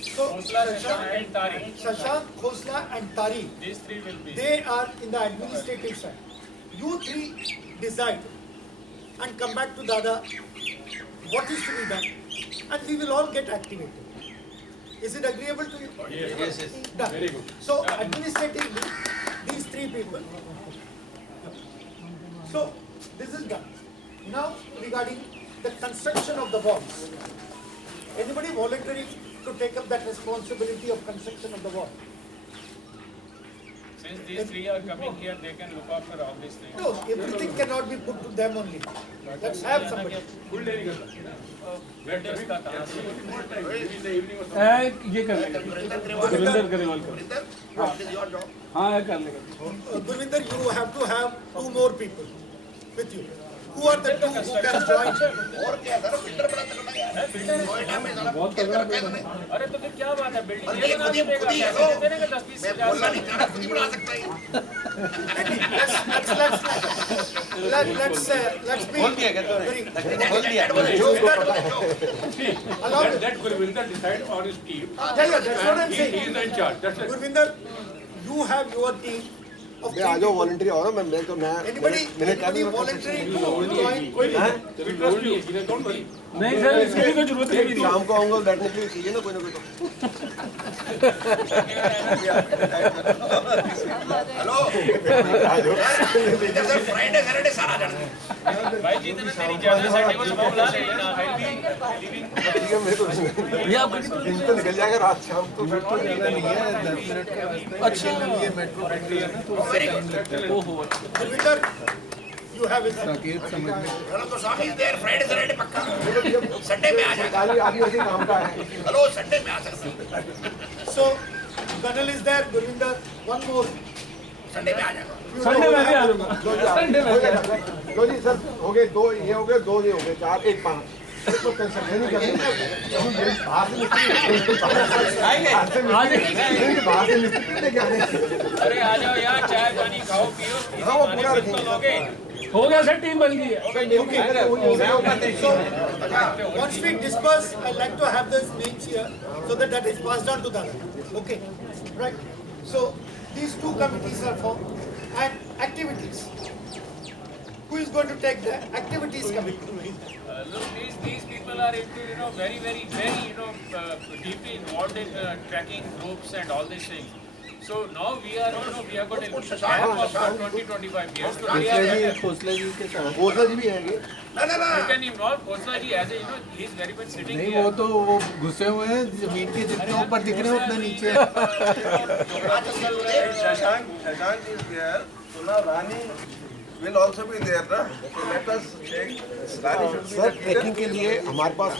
So Shashank, Khosla and Tari. These three will be. They are in the administrative side. You three decide and come back to Dada what is to be done, and we will all get activated. Is it agreeable to you? Yes. Done. Very good. So administratively, these three people. So this is done. Now regarding the construction of the walls. Anybody volunteering to take up that responsibility of construction of the wall? Since these three are coming here, they can look after all these things. No, everything cannot be put to them only. Let's have somebody. Builders का कहाँ से? ये कर लेगा गुरविंदर गरेवाल का हाँ कर लेगा Gurvinder, you have to have 2 more people with you. Who are the 2 who can join? बहुत तगड़ा अरे तो फिर क्या बात है बिल्डिंग और ये खुद ही देने का 10-20 मैं बोलना नहीं चाह रहा, खुद ही बना सकता है। Let's be Let Gurvinder decide on his team. that's what I'm He saying. is in charge. That's it. Gurvinder, you have your team of 3 आ जाओ people. वॉलंटियर हो ना मैं तो मैं Anybody volunteering to join? We trust you. Don't worry. नहीं sir इसकी भी कोई जरूरत नहीं थी शाम को आऊंगा बैठने के लिए चाहिए ना कोई तो हेलो फ्राइडे सैटरडे सारा जाना भाई जितने तेरी ज्यादा सेटिंग वो सब बुला लेना ठीक है मेरे को ये आपका दिन तो निकल जाएगा रात शाम को मेट्रो जाना नहीं है 10 मिनट का रास्ता है अच्छा ये मेट्रो पकड़ी है ना तो Gurvinder, you have it. Saket समझ में हेलो तो स्वामी इज देयर फ्राइडे सैटरडे पक्का संडे में आ जाएगा आदि वैसे काम का है हेलो संडे में आ सकता है So, Colonel is there, Gurvinder, one more. Sunday में आ जाएगा संडे में भी आ जाऊंगा संडे में लो जी सर हो गए 2 ये हो गए 2 ये हो गए 4 1 5 इसको टेंशन नहीं करनी बाहर से मिस्त्री लेके आने अरे आ जाओ यार चाय पानी खाओ पियो हाँ वो पूरा रखेंगे हो गया सर टीम बन गई है Once we disperse, I'd like to have those names here so that that is passed on to the other. Okay, right. So these 2 committees are formed and activities. Who is going to take the activities committee? Look, these people are into very deeply involved in tracking groups and all these things. So now we are got a gap of 20-25 years. So we are Khosla जी के साथ खोसला जी भी आएंगे you can involve Khosla ji as a he is very much sitting नहीं here. वो तो वो घुसे हुए हैं जमीन के जितने ऊपर दिख रहे हैं उतने नीचे Shashank is there, so now Rani will also be there, na? So let us check. Rani should be sir tracking के लिए हमारे पास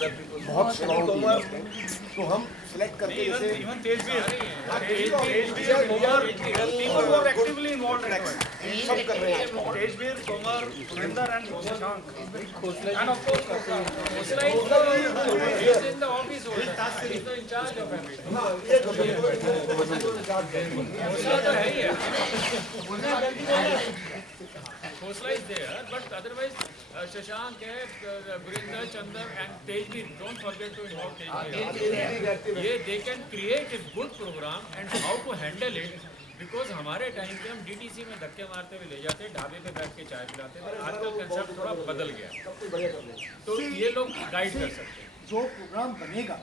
बहुत स्ट्रॉन्ग टीम है तो हम सिलेक्ट करके जैसे Even Tejveer more actively involved in it. सब कर रहे हैं Tejveer, Tomar, Gurvinder and Shashank. And of course, Khosla is in the office holder. He is in charge of everything. Khosla तो है ही है. Khosla is there, but otherwise Shashank है, Gurinder, Chandar and Tejveer. Don't forget to involve Tejveer. They can create a good program and how to handle it. Because हमारे time पे हम DTC में धक्के मारते हुए ले जाते ढाबे पे बैठ के चाय पिलाते थे आजकल कंसेप्ट थोड़ा बदल गया तो ये लोग गाइड कर सकते हैं जो प्रोग्राम बनेगा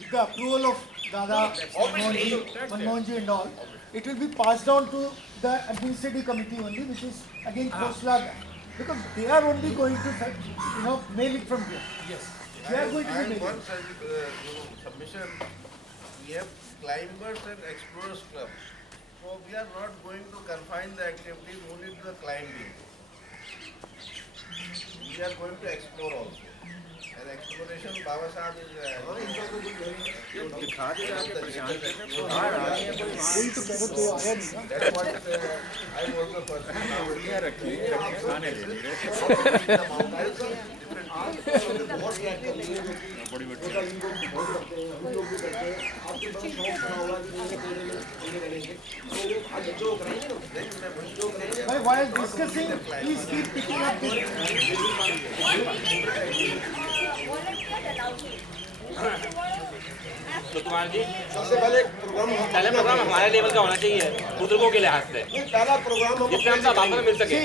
with the approval of Dada, Manmohan ji and all, it will be passed on to the administrative committee only, which is again Khosla, because they are only going to mail it from here. Yes. They are going to be mailing. one submission. We have climbers and explorers club. So we are not going to confine the activities only to the climbing. We are going to explore also. And exploration, Baba Sahib is दिखा दे जाके पहचान कोई तो कह रहे तो आया नहीं ना. that's what I was the person. खाने दे While discussing, please keep picking up this. तो कुमार जी सबसे पहले प्रोग्राम पहले प्रोग्राम हमारे लेवल का होना चाहिए बुजुर्गों के लिहाज से पहला प्रोग्राम हम जिसमें हम सब आपस में मिल सके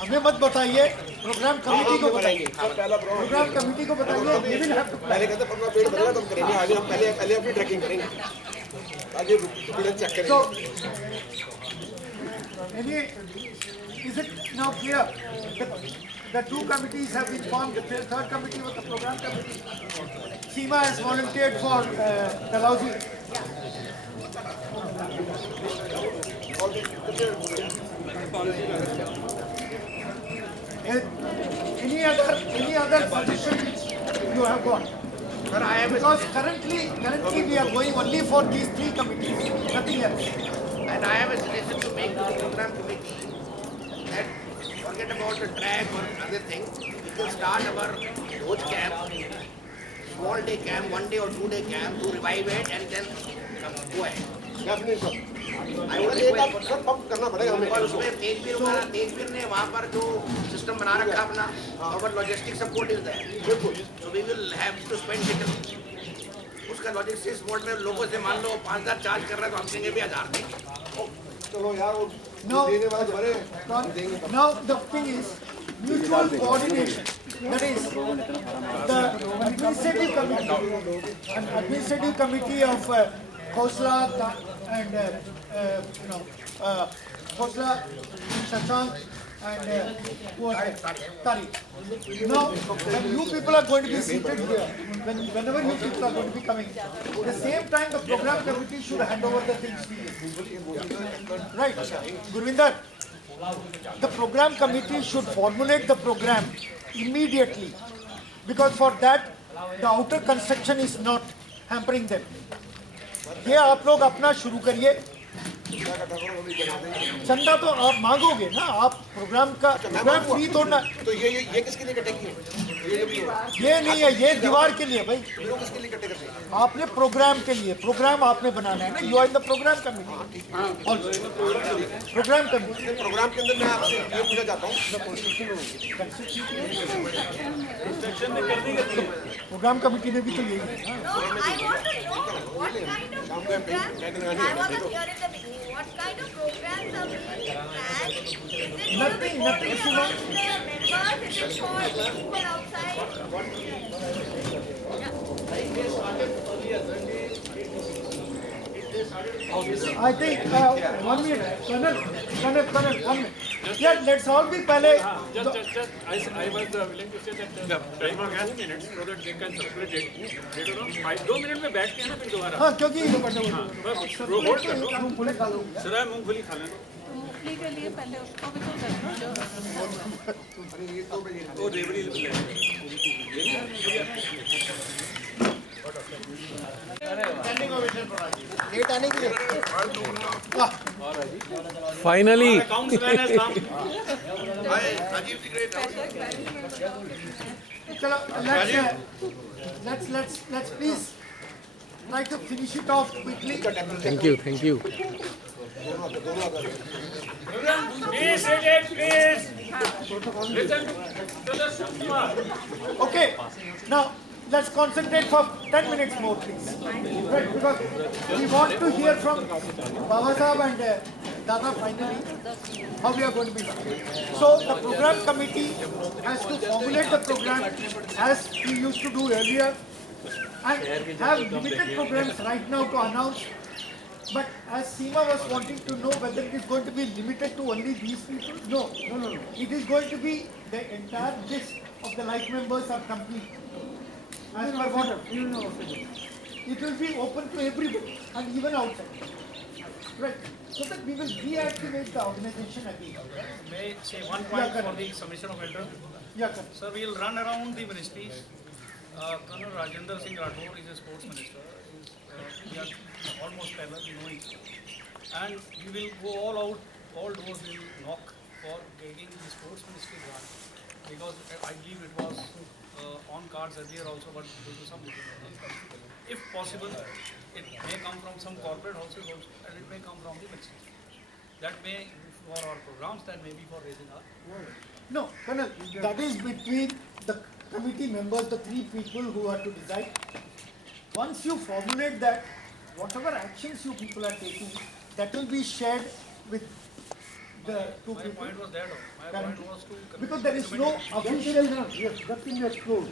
हमें मत बताइए, प्रोग्राम कमेटी को बताइए। पहला प्रोग्राम कमेटी को बताइए। We will have to plan. पहले कहते अपना पेट भरना तो हम करेंगे आगे हम पहले अपनी ट्रैकिंग करेंगे आगे पेट चेक करेंगे। So, is it now clear that the two committees have been formed? The third committee was the program committee. Seema has volunteered for Dalhousie. Any other suggestion you have got? Sir, I am Because currently we are going only for these three committees, nothing else. and I have a suggestion to make to the program committee that forget about the track or other thing. We can start our coach camp, small day camp, 1 day or 2 day camp to revive it and then go ahead. Definitely I would एक request बार sir pump करना पड़ेगा हमें और उसमें तेजवीर ने वहाँ पर जो सिस्टम बना रखा अपना और लॉजिस्टिक सपोर्ट इज दैट बिल्कुल so we will have to spend it उसका लॉजिस्टिक सपोर्ट में लोगों से मान लो 5,000 चार्ज कर रहा है तो हम देंगे भी 1,000 देंगे चलो यार वो No. देने वाले तो बड़े Now the thing is mutual coordination. That is the administrative committee of Khosla and Khosla, Shashank and Tariq. Now when you people are going to be seated here, whenever you people are going to be coming, at the same time the program committee should hand over the things to you. Right, Gurvinder? The program committee should formulate the program immediately because for that the outer construction is not hampering them. ये आप लोग अपना शुरू करिए चंदा तो आप मांगोगे ना आप प्रोग्राम का प्रोग्राम फ्री तोड़ना तो ये किसके लिए कटेगी ये नहीं है ये दीवार के लिए भाई ये किसके लिए कटे करते हैं आपने प्रोग्राम के लिए प्रोग्राम आपने बनाना है ना you are in the programme committee programme committee programme के अंदर मैं आपसे ये पूछना चाहता हूँ प्रोग्राम कमिटी ने भी तो यही है No, I want to know what kind of programs. I wasn't here in the beginning. What kind of programs are being planned? Is it going to be Nothing, only amongst the members? Is it for people outside? I think 1 minute, Colonel, 1 minute. Yeah, let's all be पहले. I was willing to say that time has minutes so that they can circulate it. They don't know 2 minutes में बैठ के ना फिर दोबारा. हाँ क्योंकि बस होल्ड कर लो. मूंगफली खा लो. सदा मूंगफली खा लेना. मूंगफली के लिए पहले उसको भी तो करना जो वो रेवड़ी ले. लेट आने के लिए. Finally. चलो let's please try to finish it off quickly. Thank you, thank you. Please sit it, please. Listen to the Shaktiman. Okay, now let's concentrate for 10 minutes more, please. Right, because we want to hear from Baba Sahab and Dada finally how we are going to be done. So the program committee has to formulate the program as we used to do earlier and have limited programs right now to announce. But as Seema was wanting to know whether it is going to be limited to only these people, no. It is going to be the entire list of the like members are complete. As per what? It will be open to everybody and even outside. Right. So that we will reactivate the organization again. May I say one point for the submission of elder? Yeah, sir. Sir, we will run around the ministries. Colonel Rajendra Singh Rathore is a sports minister. We are almost parallel, we know each other. And we will go all out, all doors will knock for getting the sports ministry grant. Because I believe it was on cards earlier also, but due to some difficulties. If possible, it may come from some corporate houses also, and it may come from the ministry. that may for our programs, that may be for raising our. No, Colonel, that is between the committee members, the three people who are to decide. Once you formulate that, whatever actions you people are taking, that will be shared with the two My people. point was that. My point was to. Because there is no official, Yes, that thing is closed.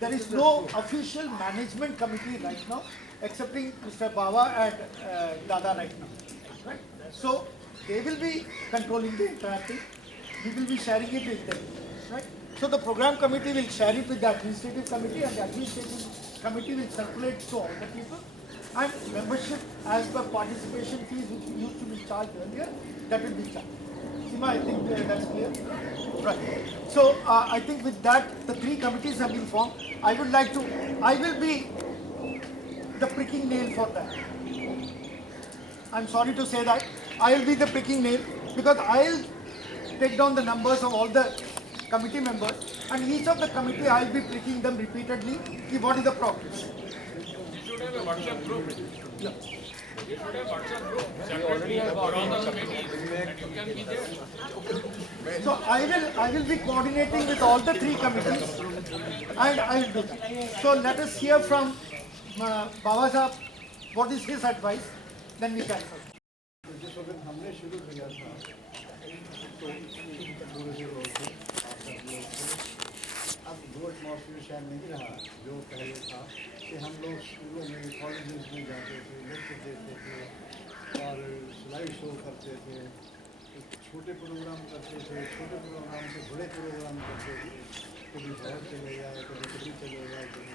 there is no official management committee right now, excepting Mr. Bawa and Dada right now. Right? So they will be controlling the entire thing. We will be sharing it with them. Right? So the program committee will share it with the administrative committee, and the administrative committee will circulate to all the people. And membership as per participation fees which used to be charged earlier, that will be charged. Seema, I think that's clear. Right. So I think with that, the three committees have been formed. I will be the pricking nail for that. I'm sorry to say that. I will be the pricking nail because I'll take down the numbers of all the committee members, and each of the committee I'll be pricking them repeatedly. What is the progress? You should have a WhatsApp group. Yeah. You should have WhatsApp group separately for all the committees, and you can be there. So I will be coordinating with all the three committees, and I will do that. So let us hear from Bawa Sahab, what is his advice, then we can. जिस वक्त हमने शुरू किया था तो अब वो atmosphere शायद नहीं रहा जो पहले था कि हम लोग स्कूलों में कॉलेजेस में जाते थे, लेक्चर देते थे और स्लाइड शो करते थे, छोटे प्रोग्राम करते थे, छोटे प्रोग्राम से बड़े प्रोग्राम करते थे, कभी घर चले जाए, कभी चले जाए, कभी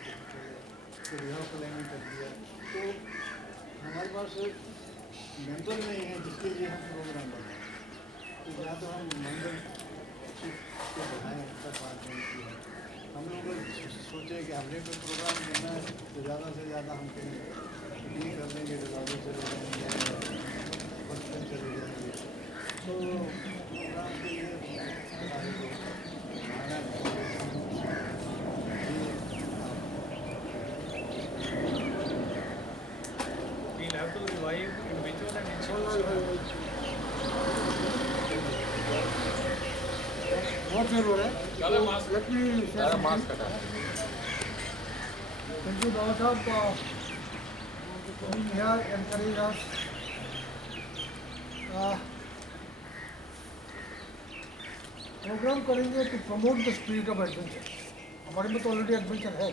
रिहर्सल कर दिया। तो हमारे पास मेंबर नहीं है जिसके लिए हम प्रोग्राम बनाएं, तो या तो हम मेंबर को बढ़ाएँ डिपार्टमेंट की। हम लोग सोचे कि हमने कोई प्रोग्राम देना है तो ज़्यादा से ज़्यादा हम कहीं मीटिंग कर देंगे, दिलावे चले जाएंगे, बचपन चले जाएंगे। तो प्रोग्राम के लिए हमारे को बढ़ाना We'll have to revive individual and institutional. बहुत देर हो रहा है। ज़्यादा mask Thank you, Bawa Sahab, for coming here, encouraging us. Programme करेंगे to promote the spirit of adventure. हमारे में तो ऑलरेडी एडवेंचर है।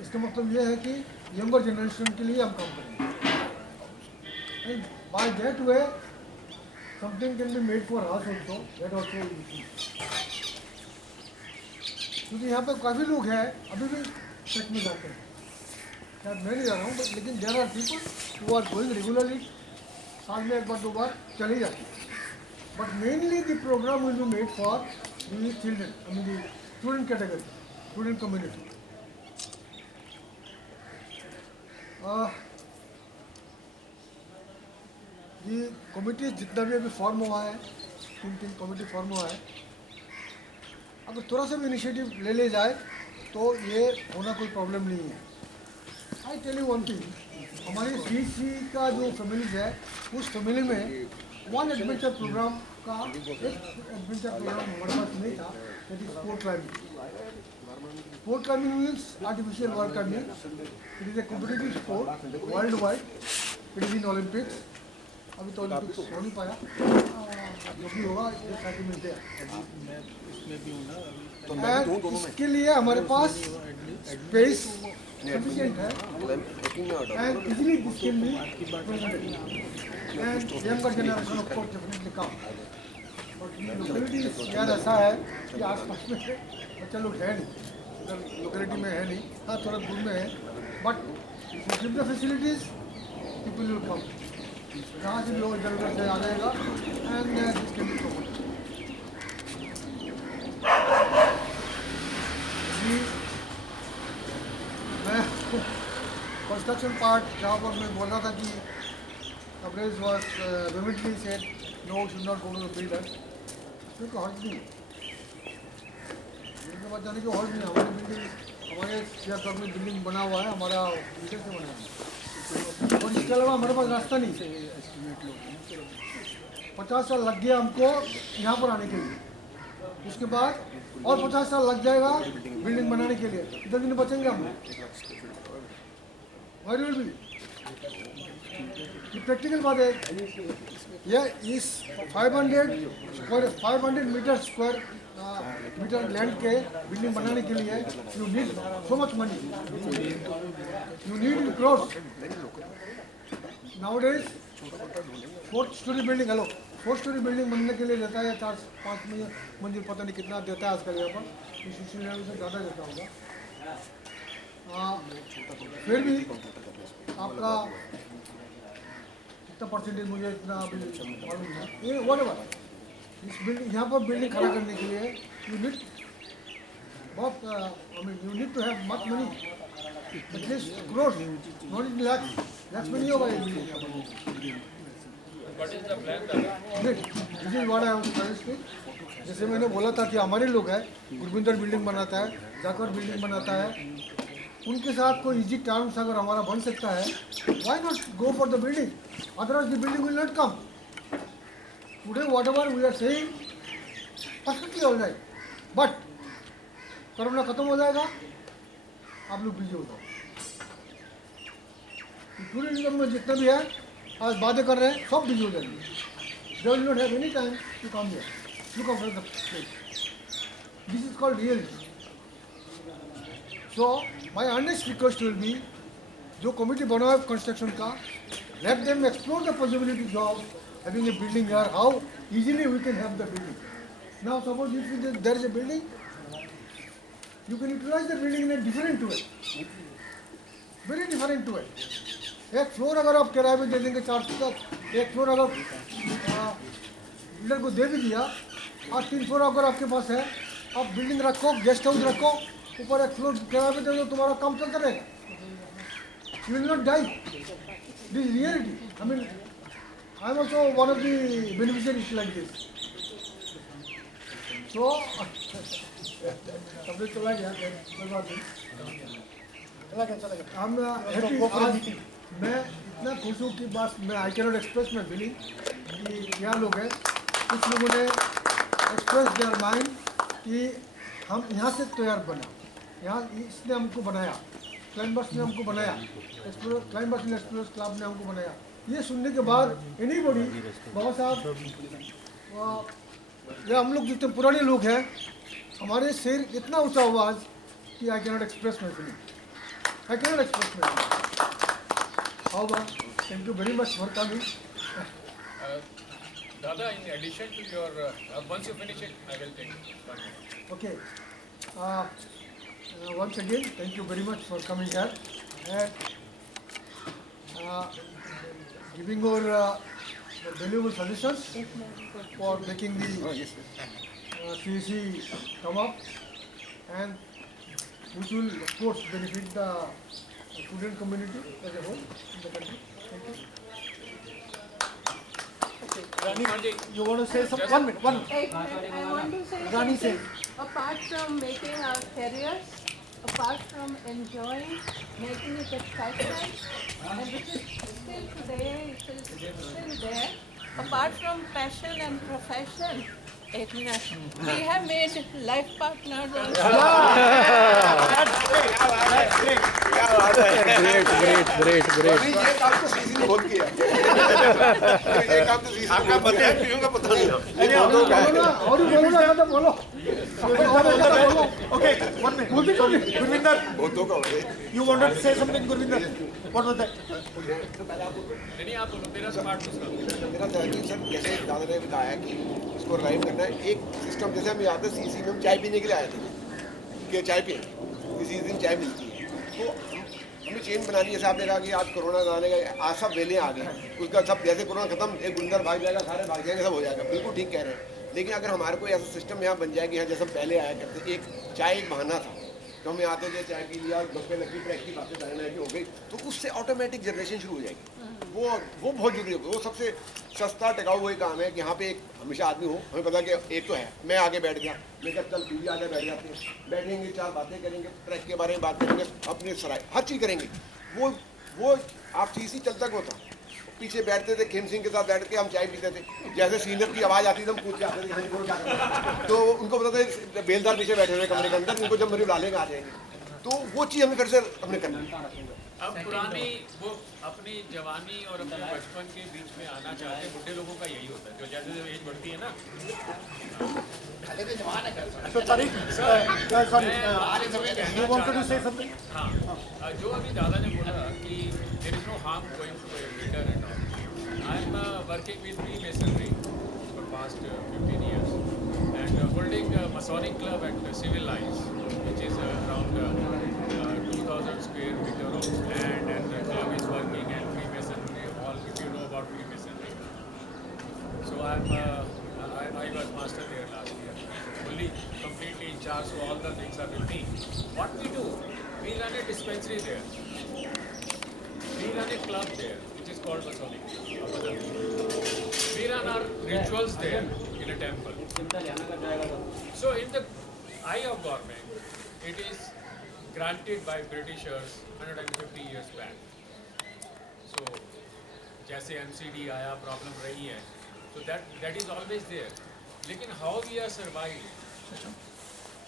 इसका मतलब ये है कि यंगर जनरेशन के लिए हम काम करेंगे। And by that way, something can be made for us also. That also will be. क्योंकि यहाँ पे काफ़ी लोग हैं अभी भी ट्रैक में जाते हैं, शायद मैं नहीं जा रहा हूँ, बट लेकिन there are people who are going regularly, साल में एक बार दो बार चले जाते हैं। But mainly the programme will be made for the children, I mean the student category, student community. ये कमिटी जितना भी अभी फॉर्म हुआ है, तीन कमिटी फॉर्म हुआ है, अगर थोड़ा सा भी इनिशिएटिव ले जाए तो ये होना कोई प्रॉब्लम नहीं है। I tell you one thing, हमारी सीसी का जो फैमिलीज है उस फैमिली में वन एडवेंचर प्रोग्राम का एक एडवेंचर प्रोग्राम हमारे पास नहीं था, that is sport climbing. Sport climbing means artificial work climbing. It is a competitive sport world wide, it is in Olympics. अभी तो ओलंपिक्स हो नहीं पाया, जो भी होगा ये साइकिल मिलते हैं। इसके लिए हमारे पास स्पेस सफिशिएंट है and easily this can be presented and younger generation of course definitely come. But locality यार ऐसा है कि आसपास में बच्चा लोग है नहीं, इधर लोकेलिटी में है नहीं, हाँ थोड़ा दूर में है, but give the facilities people will come. जहाँ से लोग इधर उधर से आ जाएगा and this can be promoted. मैं कंस्ट्रक्शन पार्ट जहाँ पर मैं बोल रहा था कि coverage was vividly said no should not go to the builders, उसमें कोई हर्ज नहीं, बिल्डिंग के बाद जाने की हर्ज नहीं। हमारी बिल्डिंग, हमारे सीआर में बिल्डिंग बना हुआ है, हमारा मीटर से बना है और इसके अलावा हमारे पास रास्ता नहीं। 50 साल लग गया हमको यहाँ पर आने के लिए, उसके बाद और 50 साल लग जाएगा बिल्डिंग बनाने के लिए, कितने दिन बचेंगे हम? ये प्रैक्टिकल बात है। यह इस 500 मीटर स्क्वायर मीटर लैंड के बिल्डिंग बनाने के लिए you need so much money, you need crores. Nowadays 4th story building, hello 4th story building बनने के लिए लेता है 4-5 मंजिल, पता नहीं कितना देता है आजकल यहाँ पर, इंस्टीट्यूशन लेवल से ज़्यादा देता होगा। फिर भी आपका कितना परसेंटेज मुझे इतना अभी मालूम है, ये व्हाटएवर। इस बिल्डिंग यहाँ पर बिल्डिंग खड़ा करने के लिए यू नीड बहुत you need to have much money, at least crores, not in lakhs money होगा ये बिल्डिंग। This is what I was suggesting. जैसे मैंने बोला था कि हमारे लोग हैं, गुरविंदर बिल्डिंग बनाता है, जाकर बिल्डिंग बनाता है, उनके साथ कोई इजी टर्म्स अगर हमारा बन सकता है, why not go for the building, otherwise the building will not come. Today whatever we are saying perfectly all right, but corona खत्म हो जाएगा, आप लोग बिजी हो जाओ। पूरे निगम में जितना भी है आज बातें कर रहे हैं सब बिजी हो जाएंगे। They will not have any time to come here, look out the place. This is called reality. So my honest request will be, जो कमिटी बना है कंस्ट्रक्शन का, let them explore the possibilities of having a building here, how easily we can have the building. Now suppose if there is a building, you can utilize the building in a different way, very different way. एक floor अगर आप किराए पे दे देंगे 400 तक, एक floor अगर builder को दे भी दिया, और 3 फ्लोर अगर आपके पास है, आप बिल्डिंग रखो, गेस्ट हाउस रखो, ऊपर एक फ्लोर किराए पे दे दो, तुम्हारा काम चलता रहेगा, you will not die. This is reality. I mean, I am also one of the beneficiaries like this. So, सबने चला गया, कोई बात नहीं। हम हैप्पी, आज मैं इतना खुश हूँ कि बस मैं आई can not express my feeling कि यहाँ लोग हैं, कुछ लोगों ने एक्सप्रेस देयर माइंड कि हम यहाँ से तैयार बना, यहाँ इसने हमको बनाया, क्लाइंबर्स ने हमको बनाया, क्लाइंबर्स एंड एक्सप्लोरर्स क्लब ने हमको बनाया। ये सुनने के बाद एनीबॉडी, बाबा साहब या हम लोग जितने पुराने लोग हैं, हमारे शेर इतना ऊंचा हुआ आज कि I can not express my feeling, I can not express my feeling. How बा, thank you very much for coming. Dada, in addition to your, once you finish it, I will take it. Okay. Once again, thank you very much for coming here and giving your valuable suggestions for making the CEC come up, and which will of course benefit the student community as a whole in the country. Thank you. Rani, you want to say something? 1 minute. I want to say Rani, say. apart from making our careers, apart from enjoying making it a passion, and which is still today, it is still there, apart from passion and profession, we have made life partners also. Great. ये काम तो CC ने बहुत किया। ये काम तो CC आपका पता है, क्यों का पता नहीं। और बोलो ना, तो बोलो। Okay, 1 minute. Gurvinder, बहुतों का हो गया। you wanted to say something, Gurvinder? What was that? नहीं, आप बोलो, मेरा स्मार्ट मेरा ध्यान सर, जैसे दादा ने बताया कि इसको राइव करना है, एक सिस्टम जैसे हम याद है सीसी में हम चाय पीने के लिए आए थे कि चाय पिए, किसी दिन चाय मिलती है, तो हमें चेन बनानी है। जैसे आपने कहा कि आज कोरोना आने का, आज सब वेले आ गए, उसका सब जैसे कोरोना खत्म, एक गुंडर भाग जाएगा, सारे भाग जाएंगे, सब हो जाएगा, बिल्कुल ठीक कह रहे हैं। लेकिन अगर हमारे कोई ऐसा सिस्टम यहाँ बन जाए कि यहाँ जैसे हम पहले आया करते, एक चाय एक बहाना था, तो हम आते थे, चाय पी लिया, बस में लगी ट्रैक की बातें करना की हो गई, तो उससे ऑटोमेटिक जनरेशन शुरू हो जाएगी। वो बहुत जरूरी है, वो सबसे सस्ता टिकाऊ वही काम है कि यहाँ पे एक हमेशा आदमी हो, हमें पता कि एक तो है, मैं आगे बैठ गया, मैं कब चल तू भी आगे बैठ जाते हैं, बैठेंगे, 4 बातें करेंगे, ट्रैक के बारे में बात करेंगे, अपने सराय हर चीज़ करेंगे, वो वो आप सीसी चलता को था, पीछे बैठते थे खेम सिंह के साथ बैठ के हम चाय पीते थे, जैसे सीनियर की आवाज़ आती थी हम पूछ के आते थे हाँ जी बोलो क्या करना। तो उनको पता था बेलदार पीछे बैठे हुए कमरे के अंदर, उनको जब मेरे बुला लेंगे आ जाएंगे। तो वो चीज़ हमें फिर से हमने करनी। अब पुरानी वो अपनी जवानी और अपने बचपन के बीच में आना चाहते हैं, बुढ़े लोगों का यही होता है, जो जैसे जैसे एज बढ़ती है ना। So Tariq, sorry, you wanted to say something? हाँ, जो अभी दादा ने बोला कि there is no harm going to a builder and all. I am working with Freemasonry for past 15 years and holding a Masonic club at Civil Lines, which is around 2,000 square meter of land, and the club is working and Freemasonry all, if you know about Freemasonry. So I was master there last year. Fully, completely in charge, so all the things are with me. What we do, we run a dispensary there. We run a club there, which is called Masonic. We run our rituals there in a temple. So in the eye of government, it is granted by Britishers 150 years back. So, जैसे MCD आया problem रही है, so that is always there. लेकिन how we are surviving?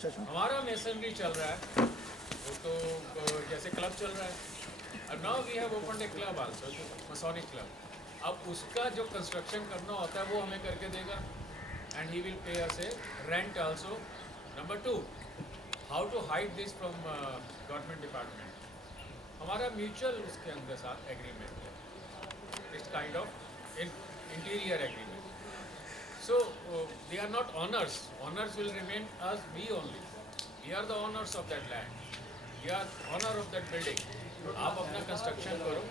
हमारा masonry चल रहा है, वो तो जैसे क्लब चल रहा है. And now we have opened a club also, Masonic club. अब उसका जो कंस्ट्रक्शन करना होता है वो हमें करके देगा, and he will pay us a rent also. Number 2, how to hide this from government department. हमारा म्यूचुअल उसके अंदर साथ एग्रीमेंट है. It's kind of interior agreement. So they are not owners. Owners will remain us, we only. We are the owners of that land. We are owner of that building. आप अपना construction करो,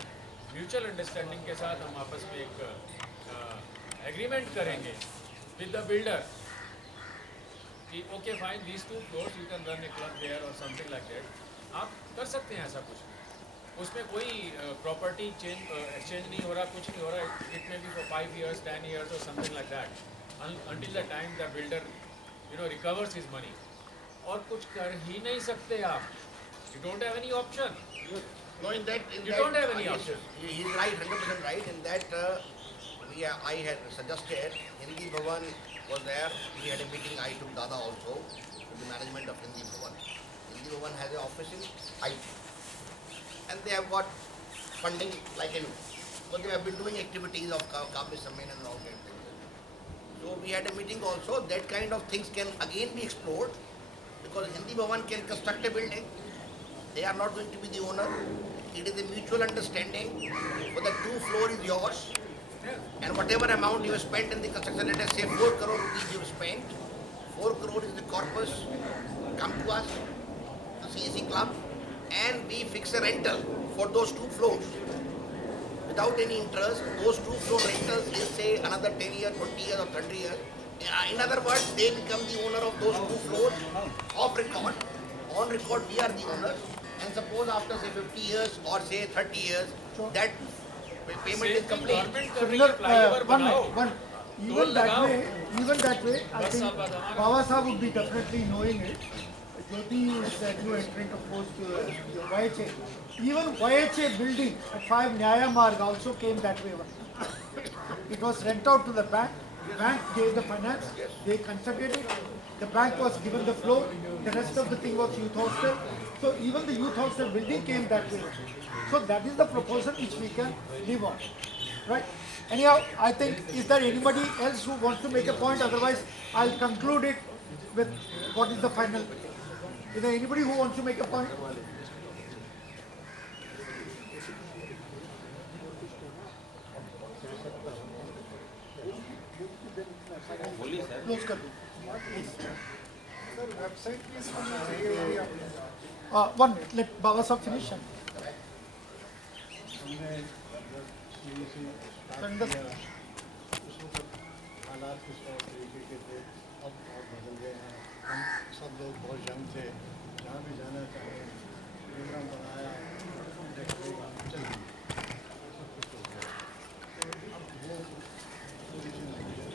mutual understanding के साथ हम आपस में एक agreement करेंगे विद द बिल्डर कि okay fine these 2 floors you can run a club there और समथिंग लाइक दैट. आप कर सकते हैं ऐसा कुछ. उसमें कोई प्रॉपर्टी एक्सचेंज नहीं हो रहा, कुछ नहीं हो रहा. It may be for 5 years, 10 years और something like that, until the time the builder recovers his money. और कुछ कर ही नहीं सकते आप. You don't have any option. No, in that You don't have any option. He is right, 100% right. In that, I had suggested Hindi Bhavan was there. We had a meeting. I took Dada also to the management of Hindi Bhavan. Hindi Bhavan has an office in IT, and they have got funding like anyone. So they have been doing activities of Kavi Sammen and all that things. So we had a meeting also. That kind of things can again be explored because Hindi Bhavan can construct a building. They are not going to be the owner. It is a mutual understanding. For the 2 floor is yours, and whatever amount you have spent in the construction, let us say 4 crore rupees you have spent. 4 crore is the corpus. Come to us, the CAC club, and we fix a rental for those 2 floors without any interest. Those 2 floor rentals is say another 10 years, 20 years, or 30 years. In other words, they become the owner of those 2 floors off record. On record, we are the owner. And suppose after say 50 years or say 30 years, that payment is complete. Even that way, I think Baba Sahib would be definitely knowing it. Jyoti is new entering of course to YHA. Even YHA building at 5 Nyaya Marg also came that way. It was rent out to the bank. The bank gave the finance. They constructed it. The bank was given the floor. The rest of the thing was youth hostel. So even the youth hostel building came that way. So that is the proposal which we can live on, right? Anyhow, I think, is there anybody else who wants to make a point? Otherwise, I'll conclude it with what is the final. Is there anybody who wants to make a point? Close कर दो. One minute, let Baba Sahib finish. हालात कुछ और तरीके के थे, अब बहुत बदल गए हैं. हम सब लोग बहुत यंग थे, जहाँ भी जाना चाहे प्रोग्राम बनाया, चल गई, सब कुछ हो गया. अब वो पोजिशन नहीं है.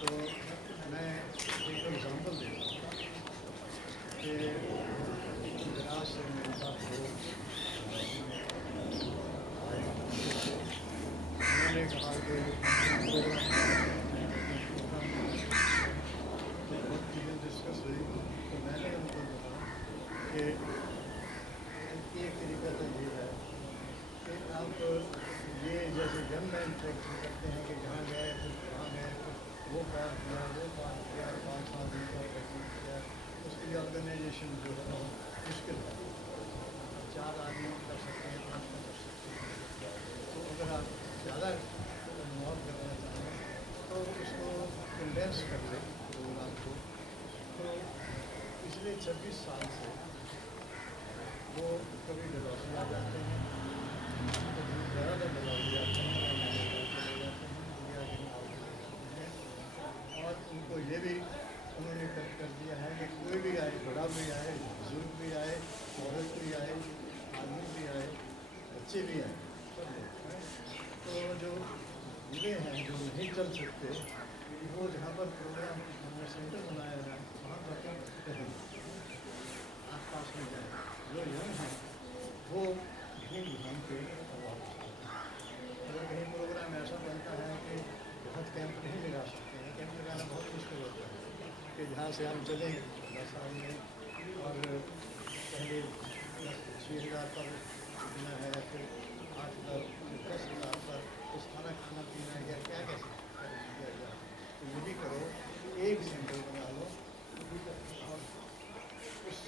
तो मैं एक एग्जाम्पल देता हूँ कि गुजरात से मेरे साथ लोग बहुत चीज़ें डिस्कस हुई, तो मैंने उनको बोला कि एक तरीका तो ये है कि आप ये जैसे जब मैं इंट्रैक्शन करते हैं कि जहाँ गए फिर वहाँ गए फिर वो पार किया 5 साल दिन का ट्रैकिंग किया, उसके लिए ऑर्गेनाइजेशन जो है वो मुश्किल है। 4 आदमी कर सकते हैं, 5 में कर सकते हैं। तो अगर आप ज़्यादा इन्वॉल्व करना चाहें तो उसको कंडेंस कर लें प्रोग्राम को। तो पिछले 26 साल से वो कभी डलहौजी आ जाते हैं, कभी ज़्यादा डलहौजी आते हैं, चले जाते हैं, दुनिया के नाम चले जाते हैं। और उनको ये भी उन्होंने कर दिया है कि कोई भी आए, बड़ा भी आए, बुजुर्ग भी आए, औरत भी आए, आदमी भी आए, बच्चे भी आए, सब लोग। तो जो बूढ़े हैं जो नहीं चल सकते वो जहाँ पर प्रोग्राम हमने सेंटर बनाया है वहाँ पर कहीं आस पास में जाए। जो यंग हैं वो घूम घाम के अगर कहीं प्रोग्राम ऐसा बनता है कि बहुत कैंप नहीं लगा सकते हैं, कैंप लगाना बहुत मुश्किल होता है कि जहाँ से हम चलें 10 साल में और पहले 6,000 पर देना है, फिर 8,000, फिर 10,000 पर उस खाना पीना या क्या कैसे किया जाए। तो ये भी करो, एक सेंटर बना लो और उस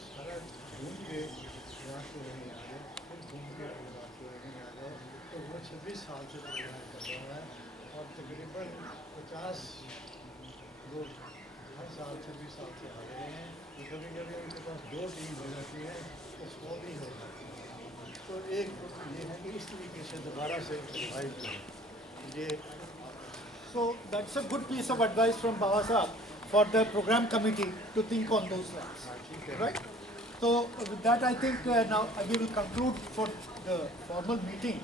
सारा घूम के रात को वहीं आ जाए, फिर घूम के रात को वहीं आ जाओ। तो वो 26 साल से प्रोग्राम कर रहा है और तकरीबन 50 लोग हर साल 26 साल से आ रहे हैं। तो कभी कभी उनके पास 2 टीम हो जाती है तो 100 भी हो जाती है। तो एक ये है कि इस तरीके से दोबारा से रिवाइव करें ये। So that's a good piece of advice from Bawa Sahab for the program committee to think on those lines, right? So with that, I think now we will conclude for the formal meeting.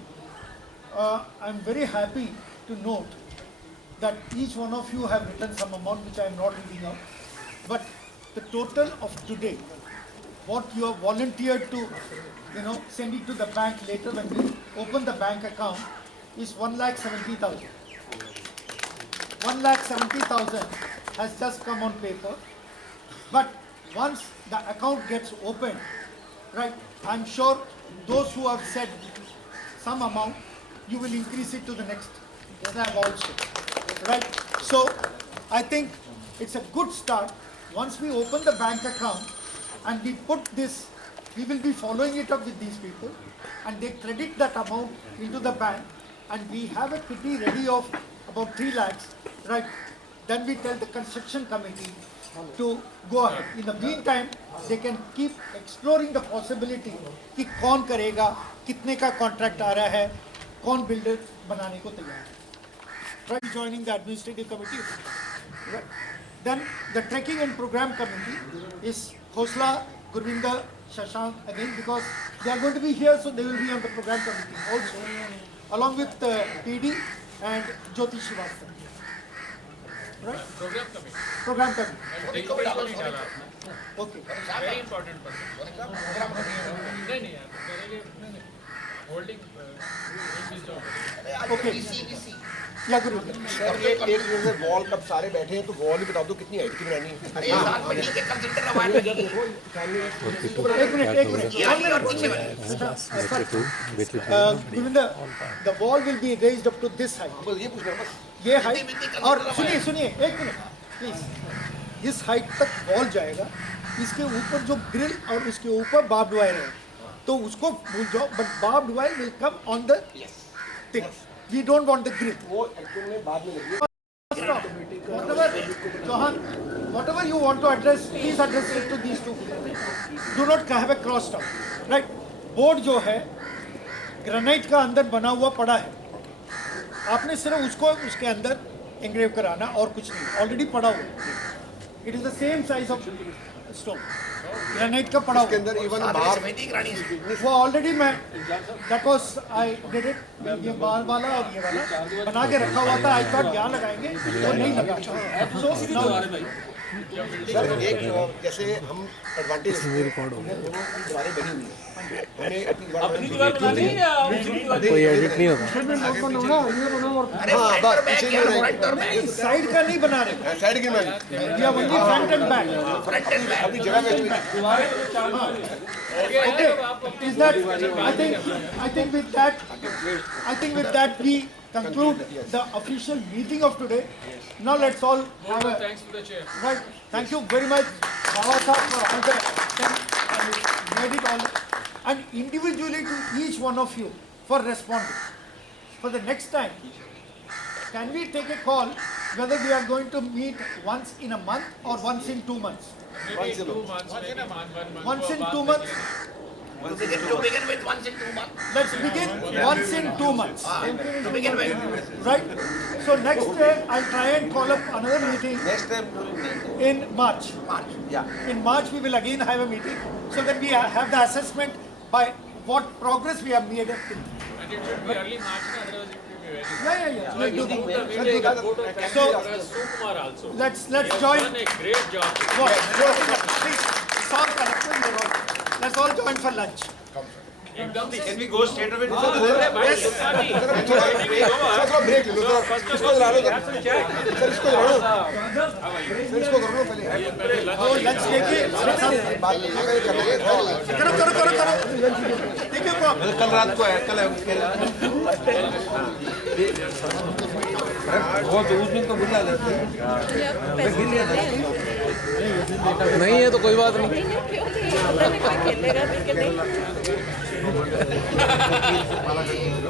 I'm very happy to note that each one of you have written some amount which I am not reading out, but the total of today, what you have volunteered to, send it to the bank later when we open the bank account is 1,70,000. 1,70,000 has just come on paper, but once the account gets opened, right, I'm sure those who have said some amount, you will increase it to the next slab also, right? So I think it's a good start. Once we open the bank account and we put this, we will be following it up with these people and they credit that amount into the bank and we have a kitty ready of about 3 lakhs, right? Then we tell the construction committee to go ahead. In the meantime, they can keep exploring the possibility कि कौन करेगा, कितने का contract आ रहा है, कौन builder बनाने को तैयार है. Right, joining the administrative committee. Right. Then the trekking and program committee is Khosla, Gurvinder, Shashank again because they are going to be here, so they will be on the program committee also, along with PD and Jyoti Srivastava. Right? Program committee. Program committee. Okay. Very important person. नहीं holding Okay. या गुरु sir एक जैसे wall कब सारे बैठे हैं तो wall ही बता दो कितनी हाइट की बनानी है। The wall will be raised up to this height. ये पूछ रहा हूँ बस। ये हाइट और सुनिए 1 मिनट प्लीज, इस हाइट तक वॉल जाएगा, इसके ऊपर जो ग्रिल और उसके ऊपर बार्ब्ड वायर है तो उसको भूल जाओ, but barbed wire will come on the thing. We don't want the grill. वो एक्चुअली में बाद में लगी। Whatever you want to address, please address it to these 2 people. Do not have a cross talk, right? Board जो है granite का अंदर बना हुआ पड़ा है, आपने सिर्फ उसको उसके अंदर एंग्रेव कराना और कुछ नहीं, ऑलरेडी पड़ा हुआ. It is the same size of stone, granite का पड़ा हुआ इसके अंदर इवन बाहर वो ऑलरेडी मैं that was I did it, ये बाल वाला और ये वाला बना के रखा हुआ था. आई थॉट यहाँ लगाएंगे तो नहीं लगा. सो सर एक जैसे हम एडवांटेज दीवारें बनी हुई है अपनी दीवार बनानी है या कोई एडिट नहीं होगा। फिर मैं नोट बनाऊंगा, ये बनाओ और हाँ बस पीछे नहीं रहेगा। साइड का नहीं बना रहे, साइड की मैं we are only front and back. अपनी जगह पे Okay, is that, I think with that we conclude the official meeting of today. Now let's all have a, Thanks to the chair. right, thank you very much, Baba Sahab, for all the, made it all, and individually to each one of you for responding. For the next time, can we take a call whether we are going to meet once in a month or once in 2 months? Maybe 2 months, maybe 1 month. Once in 2 months? To begin with, once in 2 months. Let's begin once in 2 months. To begin with. Right? So next day, I'll try and call up another meeting Next time, in March. yeah. In March, we will again have a meeting, so that we have the assessment by what progress we have made up to. And it should be early March, otherwise it will be very. Yeah. We'll do that. So, So- Sukumar also. Let's He has join. done a great job. What? Please, solve connected. Let's all join for lunch. एकदम से Can we go straight away? अरे भाई सुनना नहीं। थोड़ा break ले लो sir, इसको ला लो sir, इसको ला लो सर, इसको कर लो पहले Oh, lunch देखिए. बात कर लेंगे। करो. देखिए कौन? कल रात को है, कल है उसके बहुत उस दिन तो बुला लेते हैं। नहीं है तो कोई बात नहीं।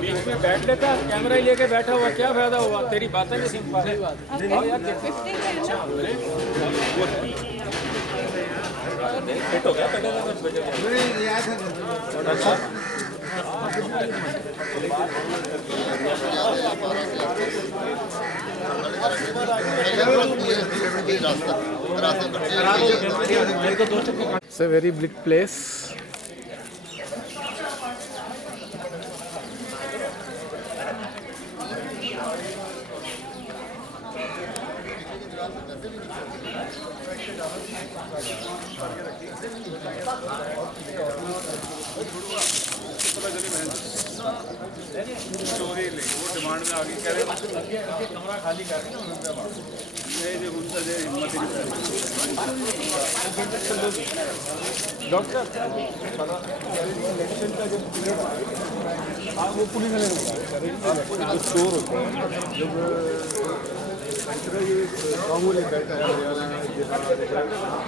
बीच में बैठ लेता, कैमरा ही लेके बैठा हुआ, क्या फायदा हुआ? तेरी बातें नहीं सुन पा रहे। फिट हो गया पहले It's a very big place. Demand में आगे कह रहे कमरा खाली कर डॉक्टर इलेक्शन का जो पीरियड हाँ वो पुलिस वाले जो चोर होते हैं जब मामूली बैठा है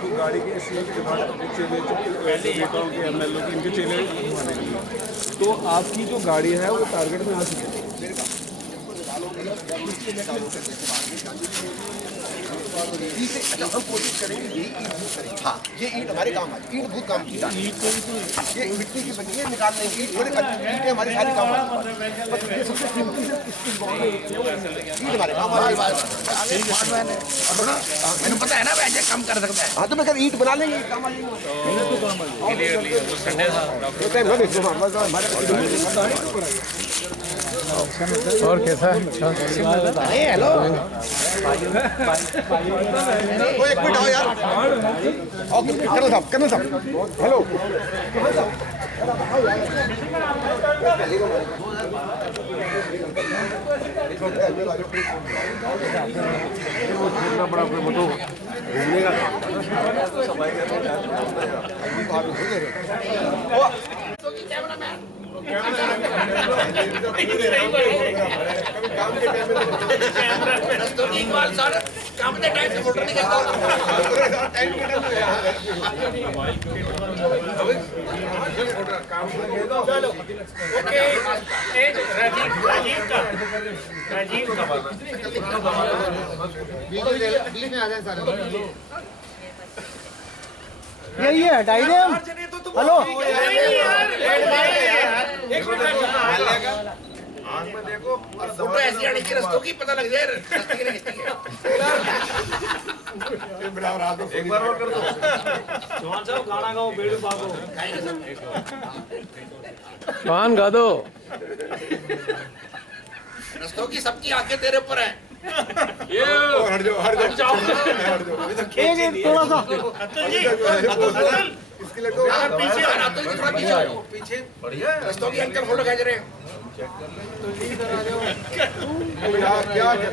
तो गाड़ी के सीट के बाद चेले नेताओं के MLA के इनके चेले घुमाने के लिए तो आपकी जो गाड़ी है वो टारगेट में आ चुकी है। हम कोशिश करेंगे ये ईंट बूथ करेंगे। हाँ, ये ईंट हमारे काम आए, ईंट बहुत काम की ये मिट्टी की बनी है, निकाल लेंगे ईंट ईंटें हमारे सारे काम आए। ये सबसे कीमती ईंट हमारे काम आए। मैंने पता है ना वैसे कम कर सकता है। हाँ तो मैं कल ईंट बना लेंगे, काम आ और कैसा है? हेलो एक मिनट आओ यार। कर्नल साहब हेलो। बड़ा घूमने काम के टाइम से फोटो निकलता चलो ओके राजीव का यही है डायग्राम। हेलो फोटो ऐसी आनी चाहिए रस्तों की पता लग जाए रास्ते की नहीं खींची है। एक बार और कर दो। चौहान साहब गाना गाओ बेड़ू बागो। शान गा दो। रस्तों की सबकी आंखें तेरे ऊपर है। ये हट जाओ हट जाओ हट जाओ अभी तो खेल थोड़ा सा अतुल जी, अतुल इसके लिए तो पीछे थोड़ा पीछे आओ, पीछे बढ़िया रस्तों की अंकल फोटो खींच रहे हैं। यार क्या